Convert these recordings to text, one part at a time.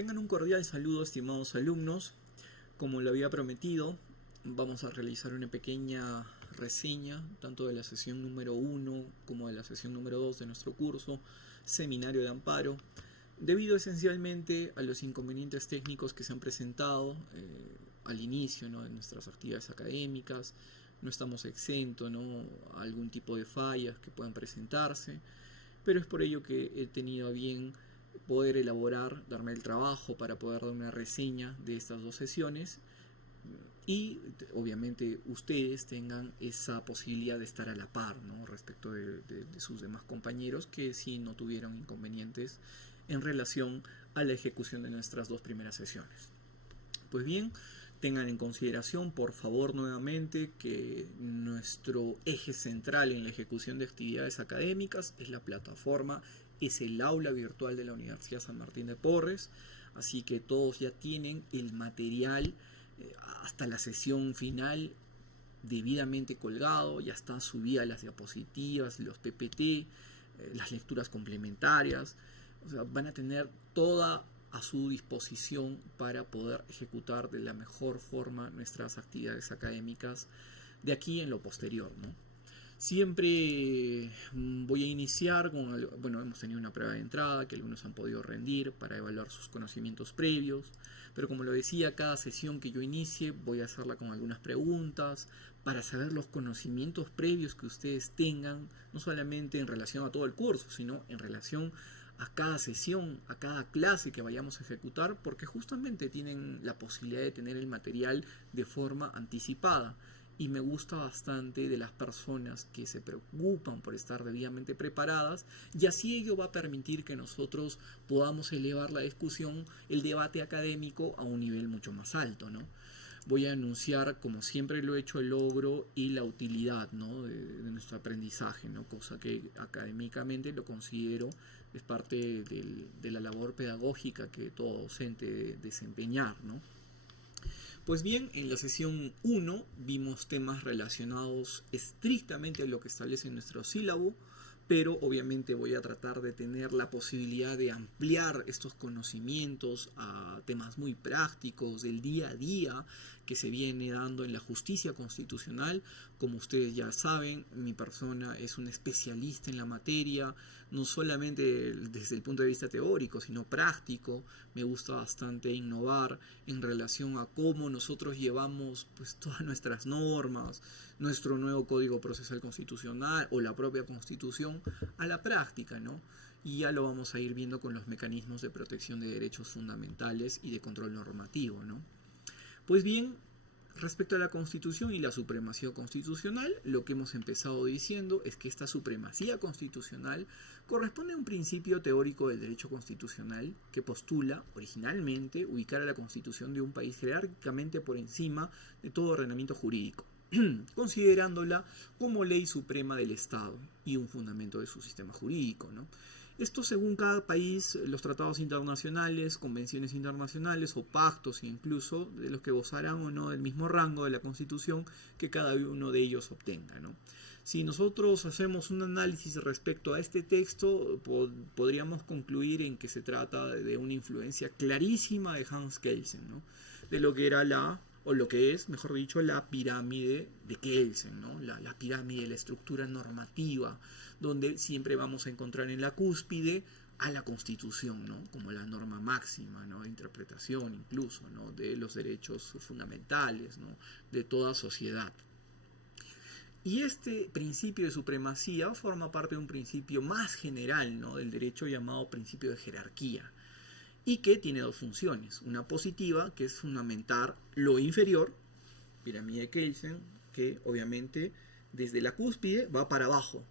Tengan un cordial saludo, estimados alumnos. Como lo había prometido, vamos a realizar una pequeña reseña tanto de la sesión número 1 como de la sesión número 2 de nuestro curso Seminario de Amparo, debido esencialmente a los inconvenientes técnicos que se han presentado al inicio, ¿no?, de nuestras actividades académicas. No estamos exentos, ¿no?, a algún tipo de fallas que puedan presentarse, pero es por ello que he tenido a bien poder elaborar, darme el trabajo para poder dar una reseña de estas dos sesiones y obviamente ustedes tengan esa posibilidad de estar a la par, ¿no?, respecto de sus demás compañeros que sí no tuvieron inconvenientes en relación a la ejecución de nuestras dos primeras sesiones. Pues bien, tengan en consideración, por favor, nuevamente, que nuestro eje central en la ejecución de actividades académicas es la plataforma, es el aula virtual de la Universidad San Martín de Porres, así que todos ya tienen el material hasta la sesión final debidamente colgado, ya están subidas las diapositivas, los PPT, las lecturas complementarias, o sea, van a tener toda a su disposición para poder ejecutar de la mejor forma nuestras actividades académicas de aquí en lo posterior, ¿no? Siempre voy a iniciar con, bueno, hemos tenido una prueba de entrada que algunos han podido rendir para evaluar sus conocimientos previos, pero como lo decía, cada sesión que yo inicie voy a hacerla con algunas preguntas para saber los conocimientos previos que ustedes tengan, no solamente en relación a todo el curso, sino en relación a cada sesión, a cada clase que vayamos a ejecutar, porque justamente tienen la posibilidad de tener el material de forma anticipada. Y me gusta bastante de las personas que se preocupan por estar debidamente preparadas, y así ello va a permitir que nosotros podamos elevar la discusión, el debate académico a un nivel mucho más alto, ¿no? Voy a anunciar, como siempre lo he hecho, el logro y la utilidad, ¿no?, de nuestro aprendizaje, ¿no?, cosa que académicamente lo considero es parte de la labor pedagógica que todo docente debe desempeñar, ¿no? Pues bien, en la sesión 1 vimos temas relacionados estrictamente a lo que establece nuestro sílabo, pero obviamente voy a tratar de tener la posibilidad de ampliar estos conocimientos a temas muy prácticos del día a día que se viene dando en la justicia constitucional. Como ustedes ya saben, mi persona es un especialista en la materia, no solamente desde el punto de vista teórico, sino práctico. Me gusta bastante innovar en relación a cómo nosotros llevamos pues todas nuestras normas, nuestro nuevo Código Procesal Constitucional o la propia Constitución a la práctica, ¿no? Y ya lo vamos a ir viendo con los mecanismos de protección de derechos fundamentales y de control normativo, ¿no? Pues bien, respecto a la Constitución y la supremacía constitucional, lo que hemos empezado diciendo es que esta supremacía constitucional corresponde a un principio teórico del derecho constitucional que postula originalmente ubicar a la Constitución de un país jerárquicamente por encima de todo ordenamiento jurídico, considerándola como ley suprema del Estado y un fundamento de su sistema jurídico, ¿no? Esto según cada país, los tratados internacionales, convenciones internacionales o pactos incluso de los que gozarán o no del mismo rango de la Constitución que cada uno de ellos obtenga, ¿no? Si nosotros hacemos un análisis respecto a este texto, podríamos concluir en que se trata de una influencia clarísima de Hans Kelsen, ¿no?, de lo que era o lo que es, mejor dicho, la pirámide de Kelsen, ¿no?, la pirámide de la estructura normativa, donde siempre vamos a encontrar en la cúspide a la Constitución, ¿no?, como la norma máxima, ¿no?, de interpretación incluso, ¿no?, de los derechos fundamentales, ¿no?, de toda sociedad. Y este principio de supremacía forma parte de un principio más general, ¿no?, del derecho llamado principio de jerarquía, y que tiene dos funciones. Una positiva, que es fundamentar lo inferior, pirámide de Kelsen, que obviamente desde la cúspide va para abajo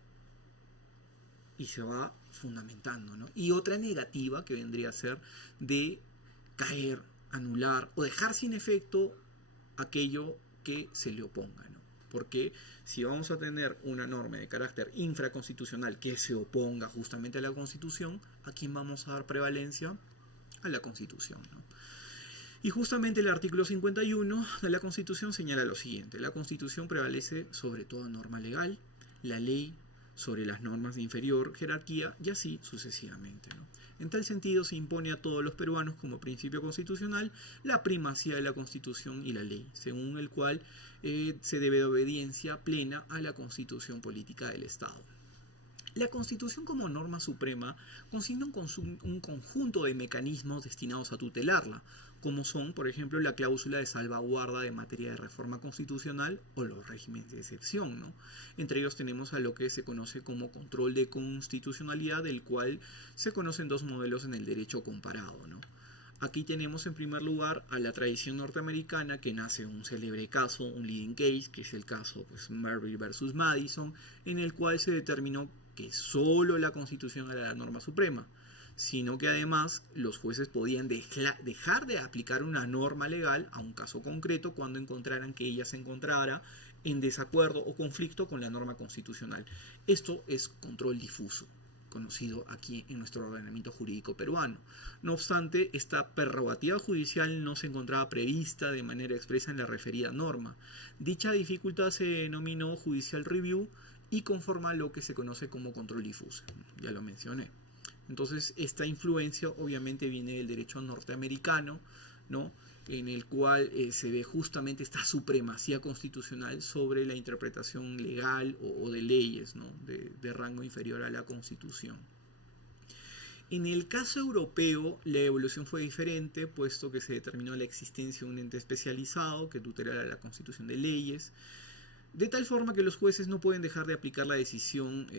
y se va fundamentando, ¿no? Y otra negativa, que vendría a ser de caer, anular o dejar sin efecto aquello que se le oponga, ¿no? Porque si vamos a tener una norma de carácter infraconstitucional que se oponga justamente a la Constitución, ¿a quién vamos a dar prevalencia? A la Constitución, ¿no? Y justamente el artículo 51 de la Constitución señala lo siguiente: la Constitución prevalece sobre toda norma legal, la ley sobre las normas de inferior jerarquía y así sucesivamente, ¿no? En tal sentido se impone a todos los peruanos como principio constitucional la primacía de la Constitución y la ley, según el cual se debe de obediencia plena a la Constitución política del Estado. La Constitución como norma suprema consigna un conjunto de mecanismos destinados a tutelarla, como son, por ejemplo, la cláusula de salvaguarda en materia de reforma constitucional o los regímenes de excepción, ¿no? Entre ellos tenemos a lo que se conoce como control de constitucionalidad, del cual se conocen dos modelos en el derecho comparado, ¿no? Aquí tenemos en primer lugar a la tradición norteamericana, que nace un célebre caso, un leading case, que es el caso pues, Marbury versus Madison, en el cual se determinó que solo la Constitución era la norma suprema, sino que además los jueces podían dejar de aplicar una norma legal a un caso concreto cuando encontraran que ella se encontrara en desacuerdo o conflicto con la norma constitucional. Esto es control difuso, conocido aquí en nuestro ordenamiento jurídico peruano. No obstante, esta prerrogativa judicial no se encontraba prevista de manera expresa en la referida norma. Dicha dificultad se denominó judicial review y conforma lo que se conoce como control difuso. Ya lo mencioné. Entonces, esta influencia obviamente viene del derecho norteamericano, ¿no? En el cual se ve justamente esta supremacía constitucional sobre la interpretación legal o de leyes, ¿no? de rango inferior a la Constitución. En el caso europeo, la evolución fue diferente, puesto que se determinó la existencia de un ente especializado que tutelara la constitución de leyes, de tal forma que los jueces no pueden dejar de aplicar la decisión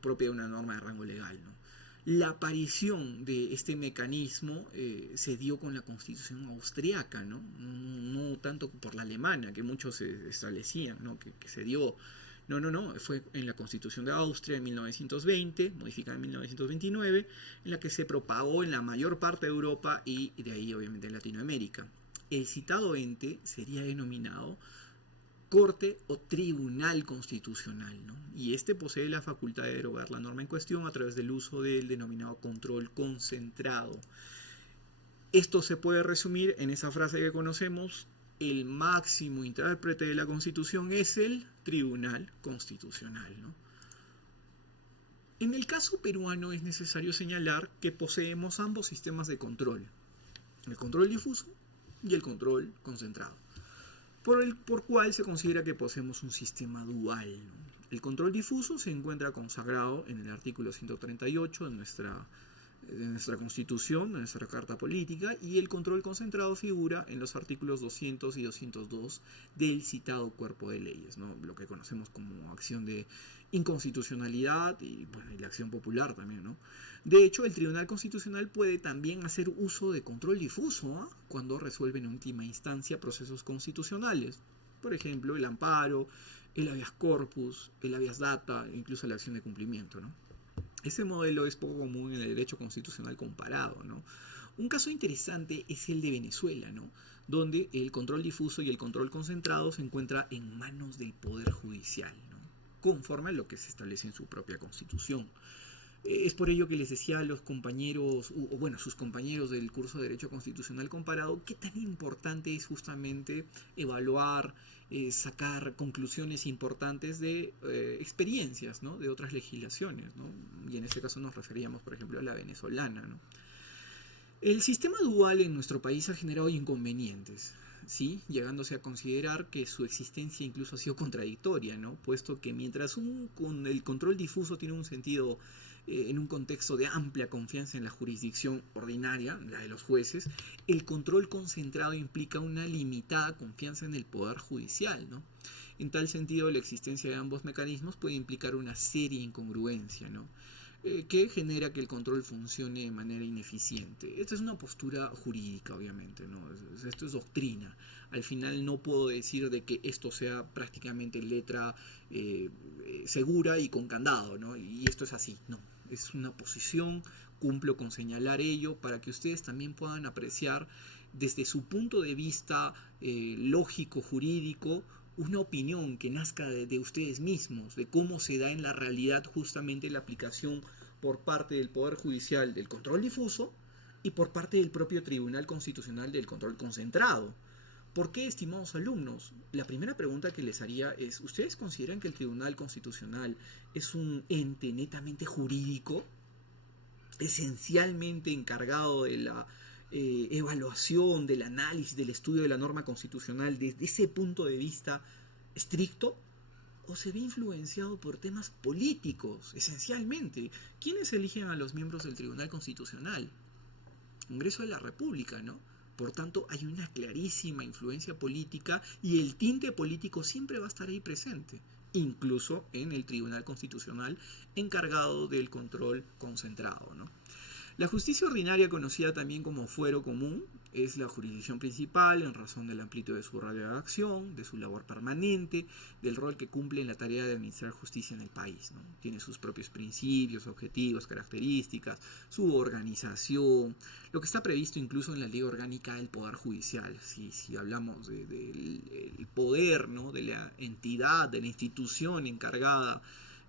propia de una norma de rango legal, ¿no? La aparición de este mecanismo se dio con la Constitución austriaca, ¿no? No tanto por la alemana, que muchos establecían, ¿no? que se dio. No, fue en la Constitución de Austria en 1920, modificada en 1929, en la que se propagó en la mayor parte de Europa y de ahí obviamente en Latinoamérica. El citado ente sería denominado Corte o Tribunal Constitucional, ¿no? Y este posee la facultad de derogar la norma en cuestión a través del uso del denominado control concentrado. Esto se puede resumir en esa frase que conocemos: el máximo intérprete de la Constitución es el Tribunal Constitucional, ¿no? En el caso peruano es necesario señalar que poseemos ambos sistemas de control, el control difuso y el control concentrado, por cual se considera que poseemos un sistema dual, ¿no? El control difuso se encuentra consagrado en el artículo 138 de nuestra Constitución, de nuestra Carta Política, y el control concentrado figura en los artículos 200 y 202 del citado cuerpo de leyes, ¿no? Lo que conocemos como acción de inconstitucionalidad y bueno, y la acción popular también, ¿no? De hecho, el Tribunal Constitucional puede también hacer uso de control difuso, ¿eh? Cuando resuelve en última instancia procesos constitucionales. Por ejemplo, el amparo, el habeas corpus, el habeas data, incluso la acción de cumplimiento, ¿no? Ese modelo es poco común en el derecho constitucional comparado, ¿no? Un caso interesante es el de Venezuela, ¿no? Donde el control difuso y el control concentrado se encuentra en manos del Poder Judicial, ¿no? Conforme a lo que se establece en su propia Constitución. Es por ello que les decía a los compañeros, o bueno, sus compañeros del curso de Derecho Constitucional Comparado, qué tan importante es justamente evaluar, sacar conclusiones importantes de experiencias, ¿no? De otras legislaciones, ¿no? Y en este caso nos referíamos, por ejemplo, a la venezolana, ¿no? El sistema dual en nuestro país ha generado inconvenientes, ¿sí? Llegándose a considerar que su existencia incluso ha sido contradictoria, ¿no? Puesto que mientras con el control difuso tiene un sentido en un contexto de amplia confianza en la jurisdicción ordinaria, la de los jueces, el control concentrado implica una limitada confianza en el Poder Judicial, ¿no? En tal sentido, la existencia de ambos mecanismos puede implicar una seria incongruencia, ¿no? Que genera que el control funcione de manera ineficiente. Esta es una postura jurídica, obviamente, ¿no? Esto es doctrina. Al final no puedo decir de que esto sea prácticamente letra segura y con candado, ¿no? Y esto es así, no. Es una posición, cumplo con señalar ello para que ustedes también puedan apreciar desde su punto de vista lógico, jurídico, una opinión que nazca de ustedes mismos, de cómo se da en la realidad justamente la aplicación por parte del Poder Judicial del control difuso y por parte del propio Tribunal Constitucional del control concentrado. ¿Por qué, estimados alumnos? La primera pregunta que les haría es, ¿ustedes consideran que el Tribunal Constitucional es un ente netamente jurídico, esencialmente encargado de la evaluación, del análisis, del estudio de la norma constitucional desde ese punto de vista estricto? ¿O se ve influenciado por temas políticos, esencialmente? ¿Quiénes eligen a los miembros del Tribunal Constitucional? Congreso de la República, ¿no? Por tanto, hay una clarísima influencia política y el tinte político siempre va a estar ahí presente, incluso en el Tribunal Constitucional encargado del control concentrado, ¿no? La justicia ordinaria, conocida también como fuero común, es la jurisdicción principal en razón de la amplitud de su radio de acción, de su labor permanente, del rol que cumple en la tarea de administrar justicia en el país, ¿no? Tiene sus propios principios, objetivos, características, su organización, lo que está previsto incluso en la ley orgánica del Poder Judicial. Si hablamos del poder, ¿no?, de la entidad, de la institución encargada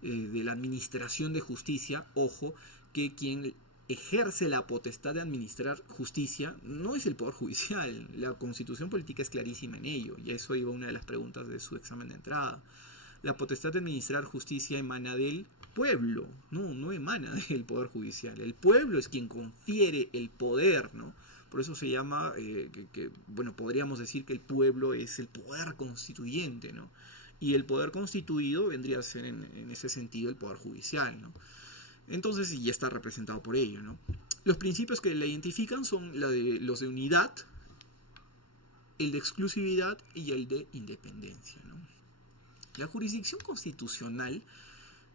de la administración de justicia, ojo, que quien ejerce la potestad de administrar justicia no es el Poder Judicial. La Constitución Política es clarísima en ello, y a eso iba una de las preguntas de su examen de entrada. La potestad de administrar justicia emana del pueblo, no emana del Poder Judicial. El pueblo es quien confiere el poder, ¿no? Por eso se llama, bueno, podríamos decir que el pueblo es el poder constituyente, ¿no? Y el poder constituido vendría a ser en ese sentido el Poder Judicial, ¿no? Entonces ya está representado por ello, ¿no? Los principios que la identifican son los de unidad, el de exclusividad y el de independencia, ¿no? La jurisdicción constitucional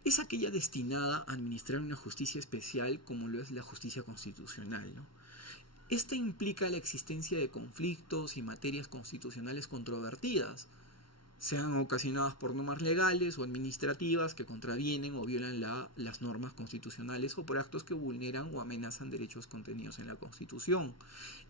es aquella destinada a administrar una justicia especial como lo es la justicia constitucional, ¿no? Esta implica la existencia de conflictos y materias constitucionales controvertidas, sean ocasionadas por normas legales o administrativas que contravienen o violan las normas constitucionales o por actos que vulneran o amenazan derechos contenidos en la Constitución.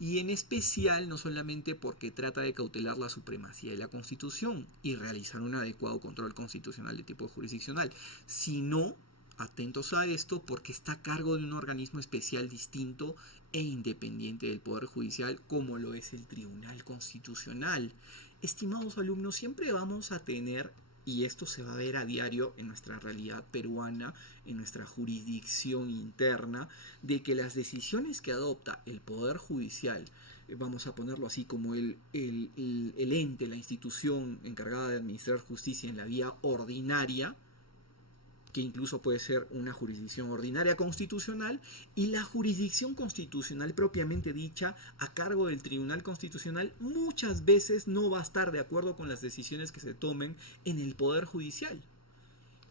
Y en especial no solamente porque trata de cautelar la supremacía de la Constitución y realizar un adecuado control constitucional de tipo jurisdiccional, sino, atentos a esto, porque está a cargo de un organismo especial distinto e independiente del Poder Judicial, como lo es el Tribunal Constitucional. Estimados alumnos, siempre vamos a tener, y esto se va a ver a diario en nuestra realidad peruana, en nuestra jurisdicción interna, de que las decisiones que adopta el Poder Judicial, vamos a ponerlo así como el ente, la institución encargada de administrar justicia en la vía ordinaria, que incluso puede ser una jurisdicción ordinaria constitucional, y la jurisdicción constitucional propiamente dicha, a cargo del Tribunal Constitucional, muchas veces no va a estar de acuerdo con las decisiones que se tomen en el Poder Judicial.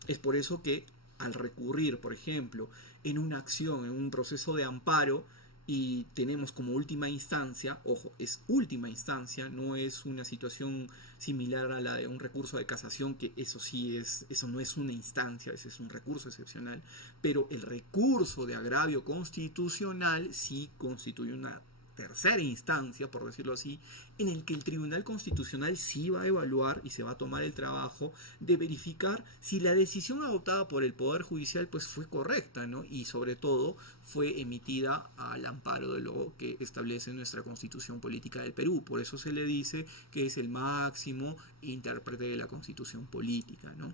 Es por eso que al recurrir, por ejemplo, en una acción, en un proceso de amparo, y tenemos como última instancia, ojo, es última instancia, no es una situación similar a la de un recurso de casación, que eso no es una instancia, ese es un recurso excepcional, pero el recurso de agravio constitucional sí constituye una tercera instancia, por decirlo así, en el que el Tribunal Constitucional sí va a evaluar y se va a tomar el trabajo de verificar si la decisión adoptada por el Poder Judicial pues fue correcta, ¿no? Y sobre todo fue emitida al amparo de lo que establece nuestra Constitución Política del Perú. Por eso se le dice que es el máximo intérprete de la Constitución Política, ¿no?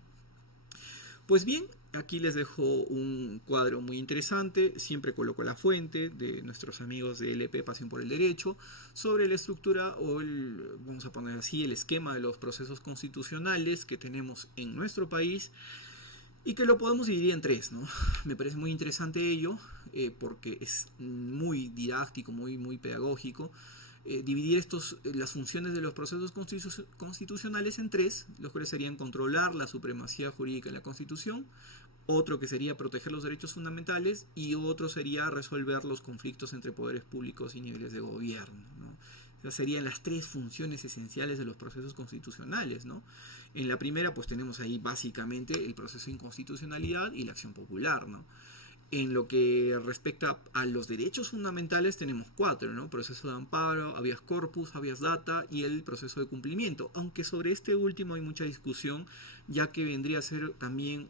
Pues bien, aquí les dejo un cuadro muy interesante, siempre coloco la fuente de nuestros amigos de LP Pasión por el Derecho, sobre la estructura o vamos a poner así, el esquema de los procesos constitucionales que tenemos en nuestro país y que lo podemos dividir en tres, ¿no? Me parece muy interesante ello porque es muy didáctico, muy pedagógico. Dividir las funciones de los procesos constitucionales en tres, los cuales serían controlar la supremacía jurídica de la Constitución, otro que sería proteger los derechos fundamentales y otro sería resolver los conflictos entre poderes públicos y niveles de gobierno, ¿no? Esas serían las tres funciones esenciales de los procesos constitucionales, ¿no? En la primera pues tenemos ahí básicamente el proceso de inconstitucionalidad y la acción popular, ¿no? En lo que respecta a los derechos fundamentales tenemos 4, ¿no? Proceso de amparo, habeas corpus, habeas data y el proceso de cumplimiento. Aunque sobre este último hay mucha discusión, ya que vendría a ser también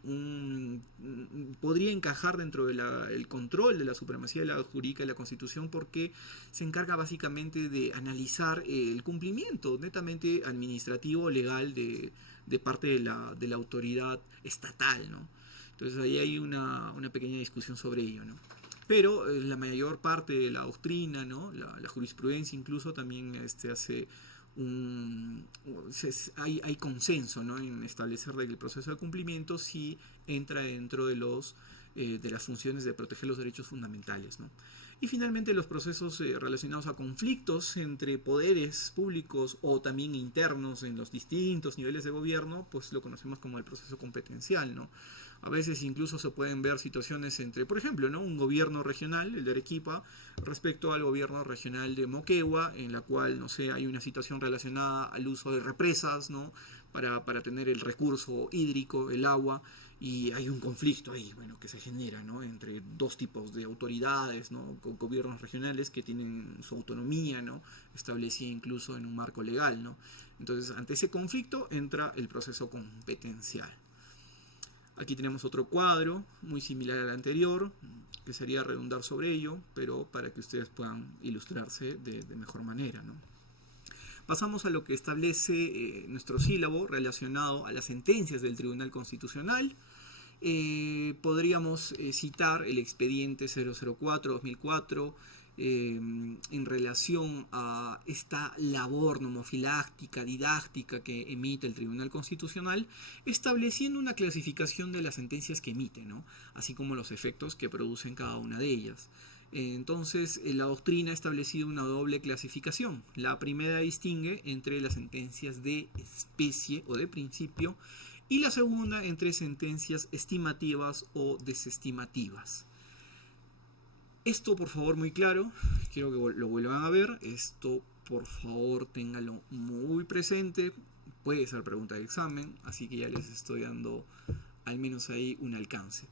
podría encajar dentro del control de la supremacía de la jurídica y la Constitución, porque se encarga básicamente de analizar el cumplimiento netamente administrativo legal de parte de la autoridad estatal, ¿no? Entonces ahí hay una pequeña discusión sobre ello, ¿no? Pero la mayor parte de la doctrina, ¿no? La jurisprudencia incluso también hace hay consenso, ¿no? En establecer que el proceso de cumplimiento sí entra dentro de las funciones de proteger los derechos fundamentales, ¿no? Y finalmente los procesos relacionados a conflictos entre poderes públicos o también internos en los distintos niveles de gobierno, pues lo conocemos como el proceso competencial, ¿no? A veces incluso se pueden ver situaciones entre, por ejemplo, ¿no? Un gobierno regional, el de Arequipa, respecto al gobierno regional de Moquegua, en la cual, no sé, hay una situación relacionada al uso de represas, ¿no? Para tener el recurso hídrico, el agua, y hay un conflicto ahí, bueno, que se genera, ¿no? Entre dos tipos de autoridades, ¿no? Con gobiernos regionales que tienen su autonomía, ¿no? Establecida incluso en un marco legal, ¿no? Entonces, ante ese conflicto entra el proceso competencial. Aquí tenemos otro cuadro muy similar al anterior, que sería redundar sobre ello, pero para que ustedes puedan ilustrarse de mejor manera, ¿no? Pasamos a lo que establece nuestro sílabo relacionado a las sentencias del Tribunal Constitucional. Podríamos citar el expediente 004-2004 en relación a esta labor nomofiláctica, didáctica que emite el Tribunal Constitucional, estableciendo una clasificación de las sentencias que emite, ¿no? Así como los efectos que producen cada una de ellas. Entonces, la doctrina ha establecido una doble clasificación. La primera distingue entre las sentencias de especie o de principio y la segunda entre sentencias estimativas o desestimativas. Esto, por favor, muy claro, quiero que lo vuelvan a ver. Esto, por favor, ténganlo muy presente. Puede ser pregunta de examen, así que ya les estoy dando al menos ahí un alcance.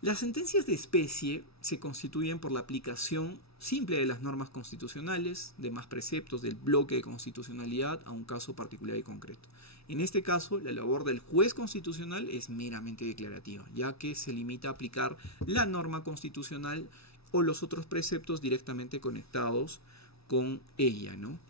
Las sentencias de especie se constituyen por la aplicación simple de las normas constitucionales, demás preceptos del bloque de constitucionalidad a un caso particular y concreto. En este caso, la labor del juez constitucional es meramente declarativa, ya que se limita a aplicar la norma constitucional o los otros preceptos directamente conectados con ella, ¿no?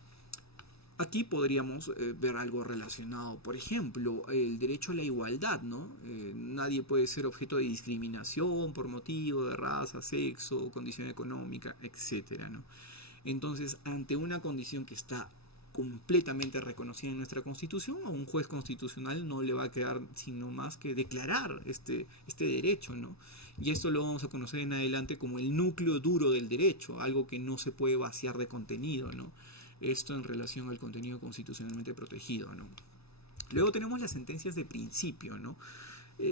Aquí podríamos ver algo relacionado, por ejemplo, el derecho a la igualdad, ¿no? Nadie puede ser objeto de discriminación por motivo de raza, sexo, condición económica, etcétera, ¿no? Entonces, ante una condición que está completamente reconocida en nuestra Constitución, a un juez constitucional no le va a quedar sino más que declarar este derecho, ¿no? Y esto lo vamos a conocer en adelante como el núcleo duro del derecho, algo que no se puede vaciar de contenido, ¿no? Esto en relación al contenido constitucionalmente protegido, ¿no? Luego tenemos las sentencias de principio, ¿no?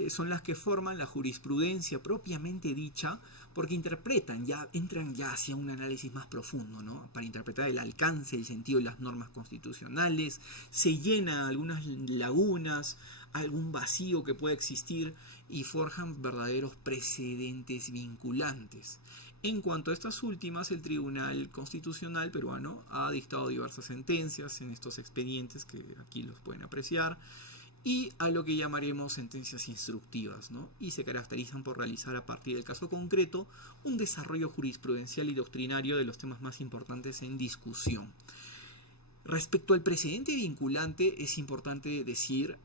Son las que forman la jurisprudencia propiamente dicha, porque entran ya hacia un análisis más profundo, ¿no? Para interpretar el alcance, el sentido de las normas constitucionales, se llenan algunas lagunas, algún vacío que pueda existir y forjan verdaderos precedentes vinculantes. En cuanto a estas últimas, el Tribunal Constitucional peruano ha dictado diversas sentencias en estos expedientes que aquí los pueden apreciar, y a lo que llamaremos sentencias instructivas, ¿no? Y se caracterizan por realizar a partir del caso concreto un desarrollo jurisprudencial y doctrinario de los temas más importantes en discusión. Respecto al precedente vinculante, es importante decir,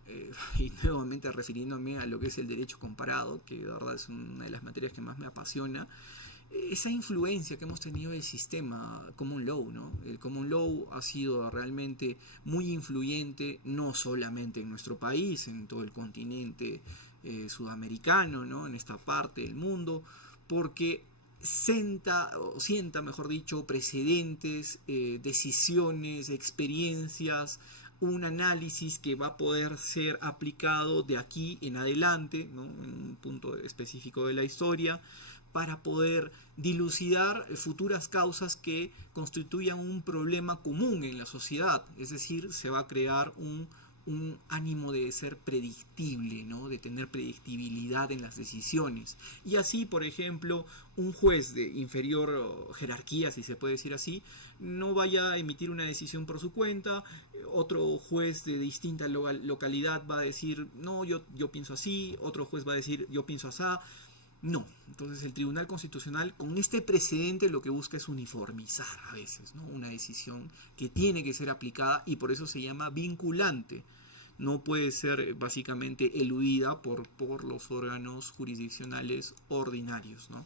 y nuevamente refiriéndome a lo que es el derecho comparado, que de verdad es una de las materias que más me apasiona, esa influencia que hemos tenido del sistema Common Law, ¿no? El Common Law ha sido realmente muy influyente, no solamente en nuestro país, en todo el continente sudamericano, ¿no? En esta parte del mundo, porque sienta, mejor dicho, precedentes, decisiones, experiencias, un análisis que va a poder ser aplicado de aquí en adelante, ¿no? En un punto específico de la historia, para poder dilucidar futuras causas que constituyan un problema común en la sociedad. Es decir, se va a crear un un ánimo de ser predictible, ¿no? De tener predictibilidad en las decisiones. Y así, por ejemplo, un juez de inferior jerarquía, si se puede decir así, no vaya a emitir una decisión por su cuenta, otro juez de distinta localidad va a decir, no, yo pienso así, otro juez va a decir, yo pienso así. No, entonces el Tribunal Constitucional con este precedente lo que busca es uniformizar a veces, ¿no? Una decisión que tiene que ser aplicada y por eso se llama vinculante. No puede ser básicamente eludida por los órganos jurisdiccionales ordinarios, ¿no?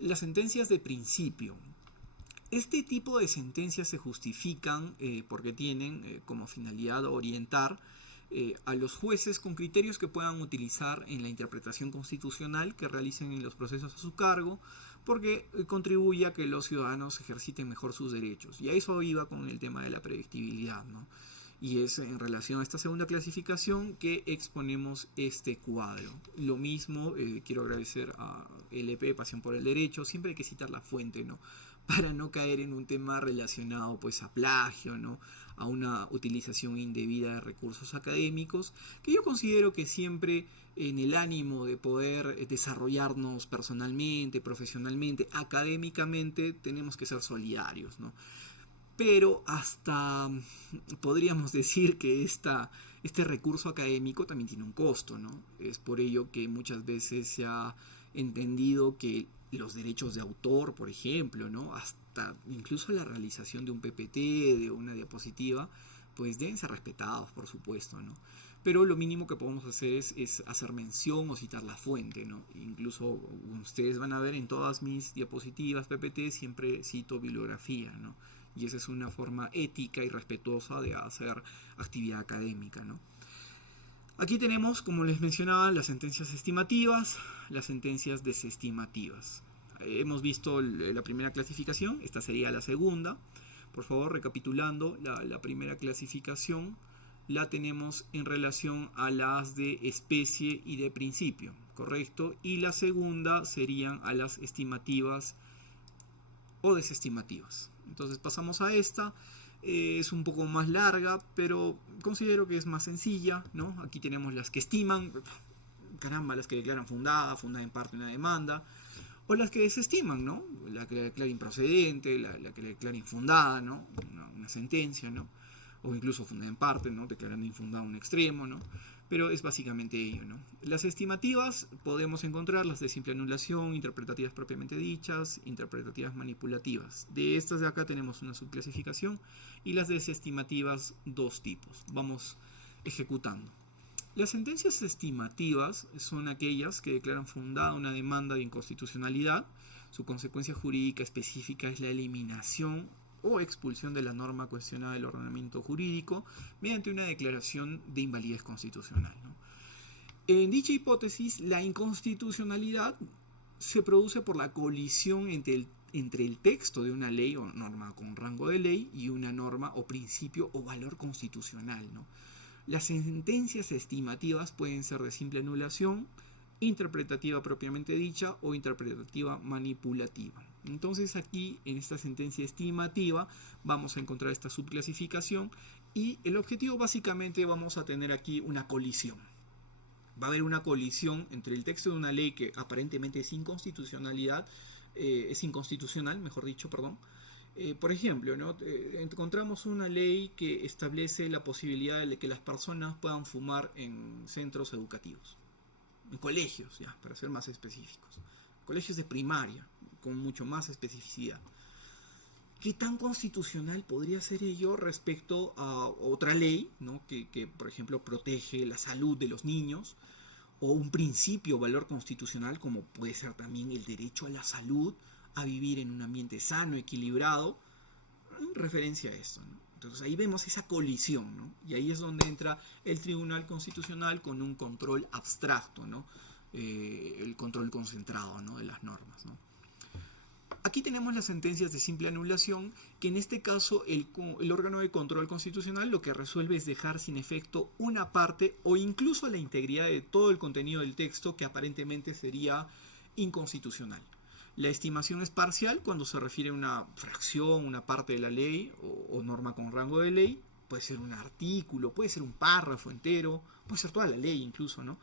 Las sentencias de principio. Este tipo de sentencias se justifican porque tienen como finalidad orientar a los jueces con criterios que puedan utilizar en la interpretación constitucional que realicen en los procesos a su cargo, porque contribuye a que los ciudadanos ejerciten mejor sus derechos. Y a eso iba con el tema de la predictibilidad, ¿no? Y es en relación a esta segunda clasificación que exponemos este cuadro. Lo mismo, quiero agradecer a LP, Pasión por el Derecho, siempre hay que citar la fuente, ¿no? Para no caer en un tema relacionado pues a plagio, ¿no? A una utilización indebida de recursos académicos, que yo considero que siempre en el ánimo de poder desarrollarnos personalmente, profesionalmente, académicamente, tenemos que ser solidarios, ¿no? Pero hasta podríamos decir que este recurso académico también tiene un costo, ¿no? Es por ello que muchas veces se ha entendido que los derechos de autor, por ejemplo, ¿no? Hasta incluso la realización de un PPT, de una diapositiva, pues deben ser respetados, por supuesto, ¿no? Pero lo mínimo que podemos hacer es hacer mención o citar la fuente, ¿no? Incluso ustedes van a ver en todas mis diapositivas, PPT, siempre cito bibliografía, ¿no? Y esa es una forma ética y respetuosa de hacer actividad académica, ¿no? Aquí tenemos, como les mencionaba, las sentencias estimativas, las sentencias desestimativas. Hemos visto la primera clasificación, esta sería la segunda. Por favor, recapitulando, la primera clasificación la tenemos en relación a las de especie y de principio, ¿correcto? Y la segunda serían a las estimativas o desestimativas. Entonces pasamos a esta. Es un poco más larga, pero considero que es más sencilla, ¿no? Aquí tenemos las que estiman, caramba, las que declaran fundada en parte una demanda, o las que desestiman, ¿no? La que la declara improcedente, la que la declara infundada, ¿no? Una sentencia, ¿no? O incluso fundada en parte, ¿no? Declarando infundada un extremo, ¿no? Pero es básicamente ello, ¿no? Las estimativas podemos encontrarlas de simple anulación, interpretativas propiamente dichas, interpretativas manipulativas. De estas de acá tenemos una subclasificación y las desestimativas dos tipos. Vamos ejecutando. Las sentencias estimativas son aquellas que declaran fundada una demanda de inconstitucionalidad. Su consecuencia jurídica específica es la eliminación o expulsión de la norma cuestionada del ordenamiento jurídico mediante una declaración de invalidez constitucional, ¿no? En dicha hipótesis, la inconstitucionalidad se produce por la colisión entre el texto de una ley o norma con rango de ley y una norma o principio o valor constitucional, ¿no? Las sentencias estimativas pueden ser de simple anulación, interpretativa propiamente dicha o interpretativa manipulativa. Entonces aquí en esta sentencia estimativa vamos a encontrar esta subclasificación y el objetivo básicamente vamos a tener aquí una colisión. Va a haber una colisión entre el texto de una ley que aparentemente es inconstitucional, mejor dicho, perdón. Por ejemplo, ¿no? Encontramos una ley que establece la posibilidad de que las personas puedan fumar en centros educativos, en colegios, ya, para ser más específicos, colegios de primaria, con mucho más especificidad. ¿Qué tan constitucional podría ser ello respecto a otra ley, ¿no? que, por ejemplo, protege la salud de los niños, o un principio o valor constitucional como puede ser también el derecho a la salud, a vivir en un ambiente sano, equilibrado, en referencia a esto, ¿no? Entonces ahí vemos esa colisión, ¿no? Y ahí es donde entra el Tribunal Constitucional con un control abstracto, ¿no? El control concentrado, ¿no? De las normas, ¿no? Aquí tenemos las sentencias de simple anulación, que en este caso el órgano de control constitucional lo que resuelve es dejar sin efecto una parte o incluso la integridad de todo el contenido del texto que aparentemente sería inconstitucional. La estimación es parcial cuando se refiere a una fracción, una parte de la ley o norma con rango de ley, puede ser un artículo, puede ser un párrafo entero, puede ser toda la ley incluso, ¿no?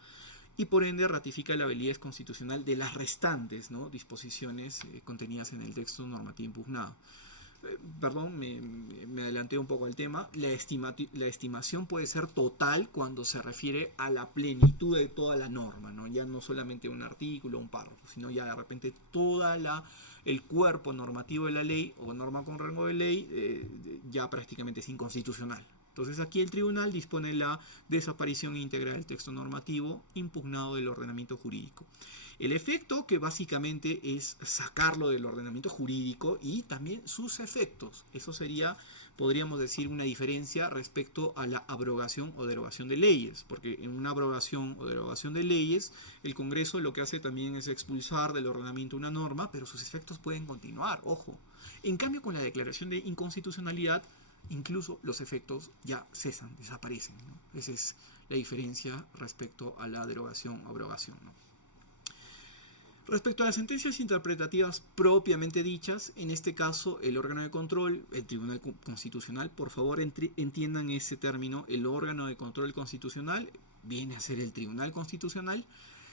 Y por ende ratifica la validez constitucional de las restantes, ¿no?, disposiciones contenidas en el texto normativo impugnado. Perdón, me adelanté un poco al tema. La estimación puede ser total cuando se refiere a la plenitud de toda la norma, ¿no? Ya no solamente un artículo o un párrafo, sino ya de repente el cuerpo normativo de la ley o norma con rango de ley ya prácticamente es inconstitucional. Entonces aquí el tribunal dispone la desaparición íntegra del texto normativo impugnado del ordenamiento jurídico. El efecto, que básicamente es sacarlo del ordenamiento jurídico, y también sus efectos. Eso sería, podríamos decir, una diferencia respecto a la abrogación o derogación de leyes, porque en una abrogación o derogación de leyes, el Congreso lo que hace también es expulsar del ordenamiento una norma, pero sus efectos pueden continuar, ojo. En cambio, con la declaración de inconstitucionalidad, incluso los efectos ya cesan, desaparecen, ¿no? Esa es la diferencia respecto a la derogación o abrogación, ¿no? Respecto a las sentencias interpretativas propiamente dichas, en este caso el órgano de control, el Tribunal Constitucional, por favor entiendan ese término, el órgano de control constitucional viene a ser el Tribunal Constitucional,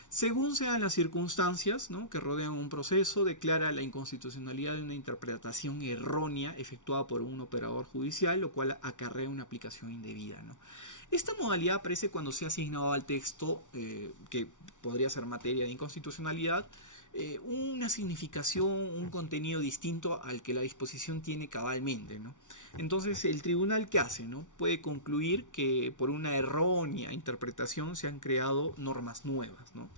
según sean las circunstancias, ¿no?, que rodean un proceso, declara la inconstitucionalidad de una interpretación errónea efectuada por un operador judicial, lo cual acarrea una aplicación indebida, ¿no? Esta modalidad aparece cuando se ha asignado al texto, que podría ser materia de inconstitucionalidad, una significación, un contenido distinto al que la disposición tiene cabalmente, ¿no? Entonces, ¿el tribunal qué hace, no? Puede concluir que por una errónea interpretación se han creado normas nuevas, ¿no?,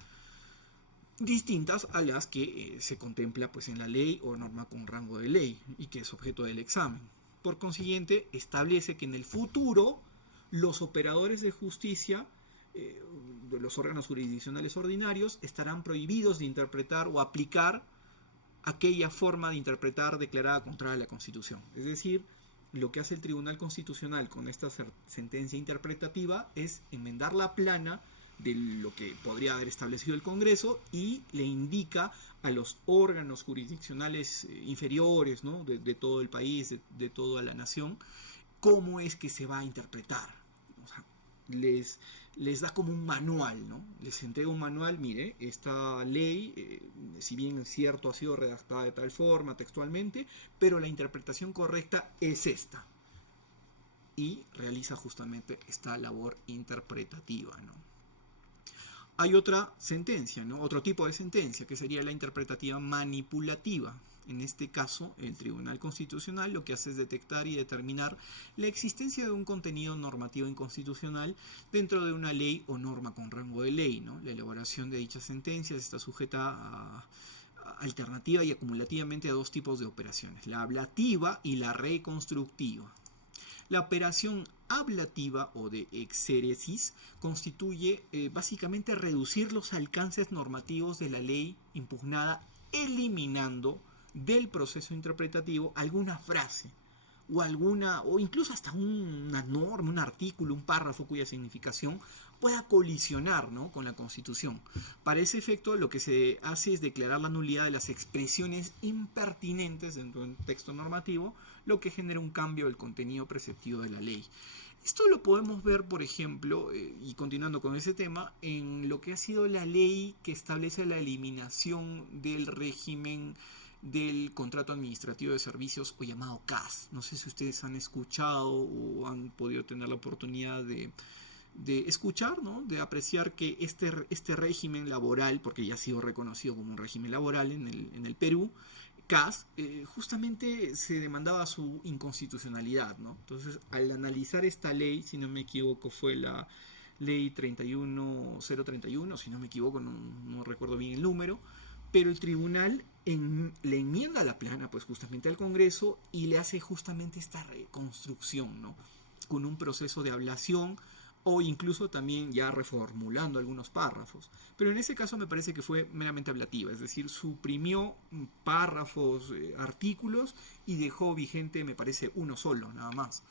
distintas a las que se contempla, pues, en la ley o norma con rango de ley y que es objeto del examen. Por consiguiente, establece que en el futuro los operadores de justicia, los órganos jurisdiccionales ordinarios, estarán prohibidos de interpretar o aplicar aquella forma de interpretar declarada contraria a la Constitución. Es decir, lo que hace el Tribunal Constitucional con esta sentencia interpretativa es enmendar la plana de lo que podría haber establecido el Congreso y le indica a los órganos jurisdiccionales inferiores, ¿no?, de todo el país, de toda la nación, cómo es que se va a interpretar. O sea, les da como un manual, ¿no? Les entrega un manual, mire, esta ley, si bien es cierto, ha sido redactada de tal forma textualmente, pero la interpretación correcta es esta. Y realiza justamente esta labor interpretativa, ¿no? Hay otra sentencia, ¿no?, otro tipo de sentencia, que sería la interpretativa manipulativa. En este caso, el Tribunal Constitucional lo que hace es detectar y determinar la existencia de un contenido normativo inconstitucional dentro de una ley o norma con rango de ley, ¿no? La elaboración de dichas sentencias está sujeta alternativa y acumulativamente a dos tipos de operaciones, la ablativa y la reconstructiva. La operación ablativa o de exéresis constituye básicamente reducir los alcances normativos de la ley impugnada, eliminando del proceso interpretativo alguna frase o incluso hasta una norma, un artículo, un párrafo cuya significación pueda colisionar, ¿no?, con la Constitución. Para ese efecto, lo que se hace es declarar la nulidad de las expresiones impertinentes dentro de un texto normativo, lo que genera un cambio del contenido preceptivo de la ley. Esto lo podemos ver, por ejemplo, y continuando con ese tema, en lo que ha sido la ley que establece la eliminación del régimen del contrato administrativo de servicios, o llamado CAS. No sé si ustedes han escuchado o han podido tener la oportunidad de escuchar, ¿no?, de apreciar que este régimen laboral, porque ya ha sido reconocido como un régimen laboral en el Perú, CAS, justamente se demandaba su inconstitucionalidad, ¿no? Entonces, al analizar esta ley, si no me equivoco, fue la ley 31031, si no me equivoco, no recuerdo bien el número, pero el tribunal le enmienda la plana, pues, justamente al Congreso, y le hace justamente esta reconstrucción, ¿no?, con un proceso de ablación, o incluso también ya reformulando algunos párrafos. Pero en ese caso me parece que fue meramente ablativa, es decir, suprimió párrafos, artículos, y dejó vigente, me parece, uno solo, nada más.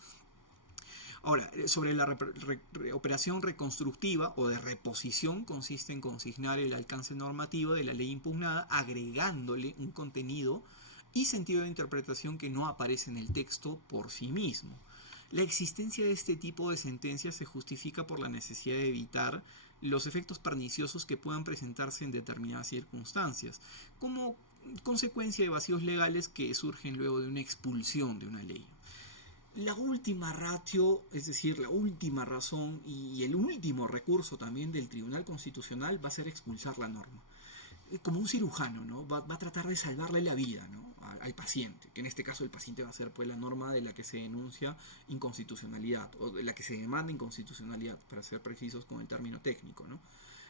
Ahora, sobre la operación reconstructiva o de reposición, consiste en consignar el alcance normativo de la ley impugnada, agregándole un contenido y sentido de interpretación que no aparece en el texto por sí mismo. La existencia de este tipo de sentencias se justifica por la necesidad de evitar los efectos perniciosos que puedan presentarse en determinadas circunstancias, como consecuencia de vacíos legales que surgen luego de una expulsión de una ley. La última ratio, es decir, la última razón y el último recurso también del Tribunal Constitucional va a ser expulsar la norma. Como un cirujano, ¿no? Va a tratar de salvarle la vida, ¿no? al paciente, que en este caso el paciente va a ser pues la norma de la que se denuncia inconstitucionalidad, o de la que se demanda inconstitucionalidad, para ser precisos con el término técnico, ¿no?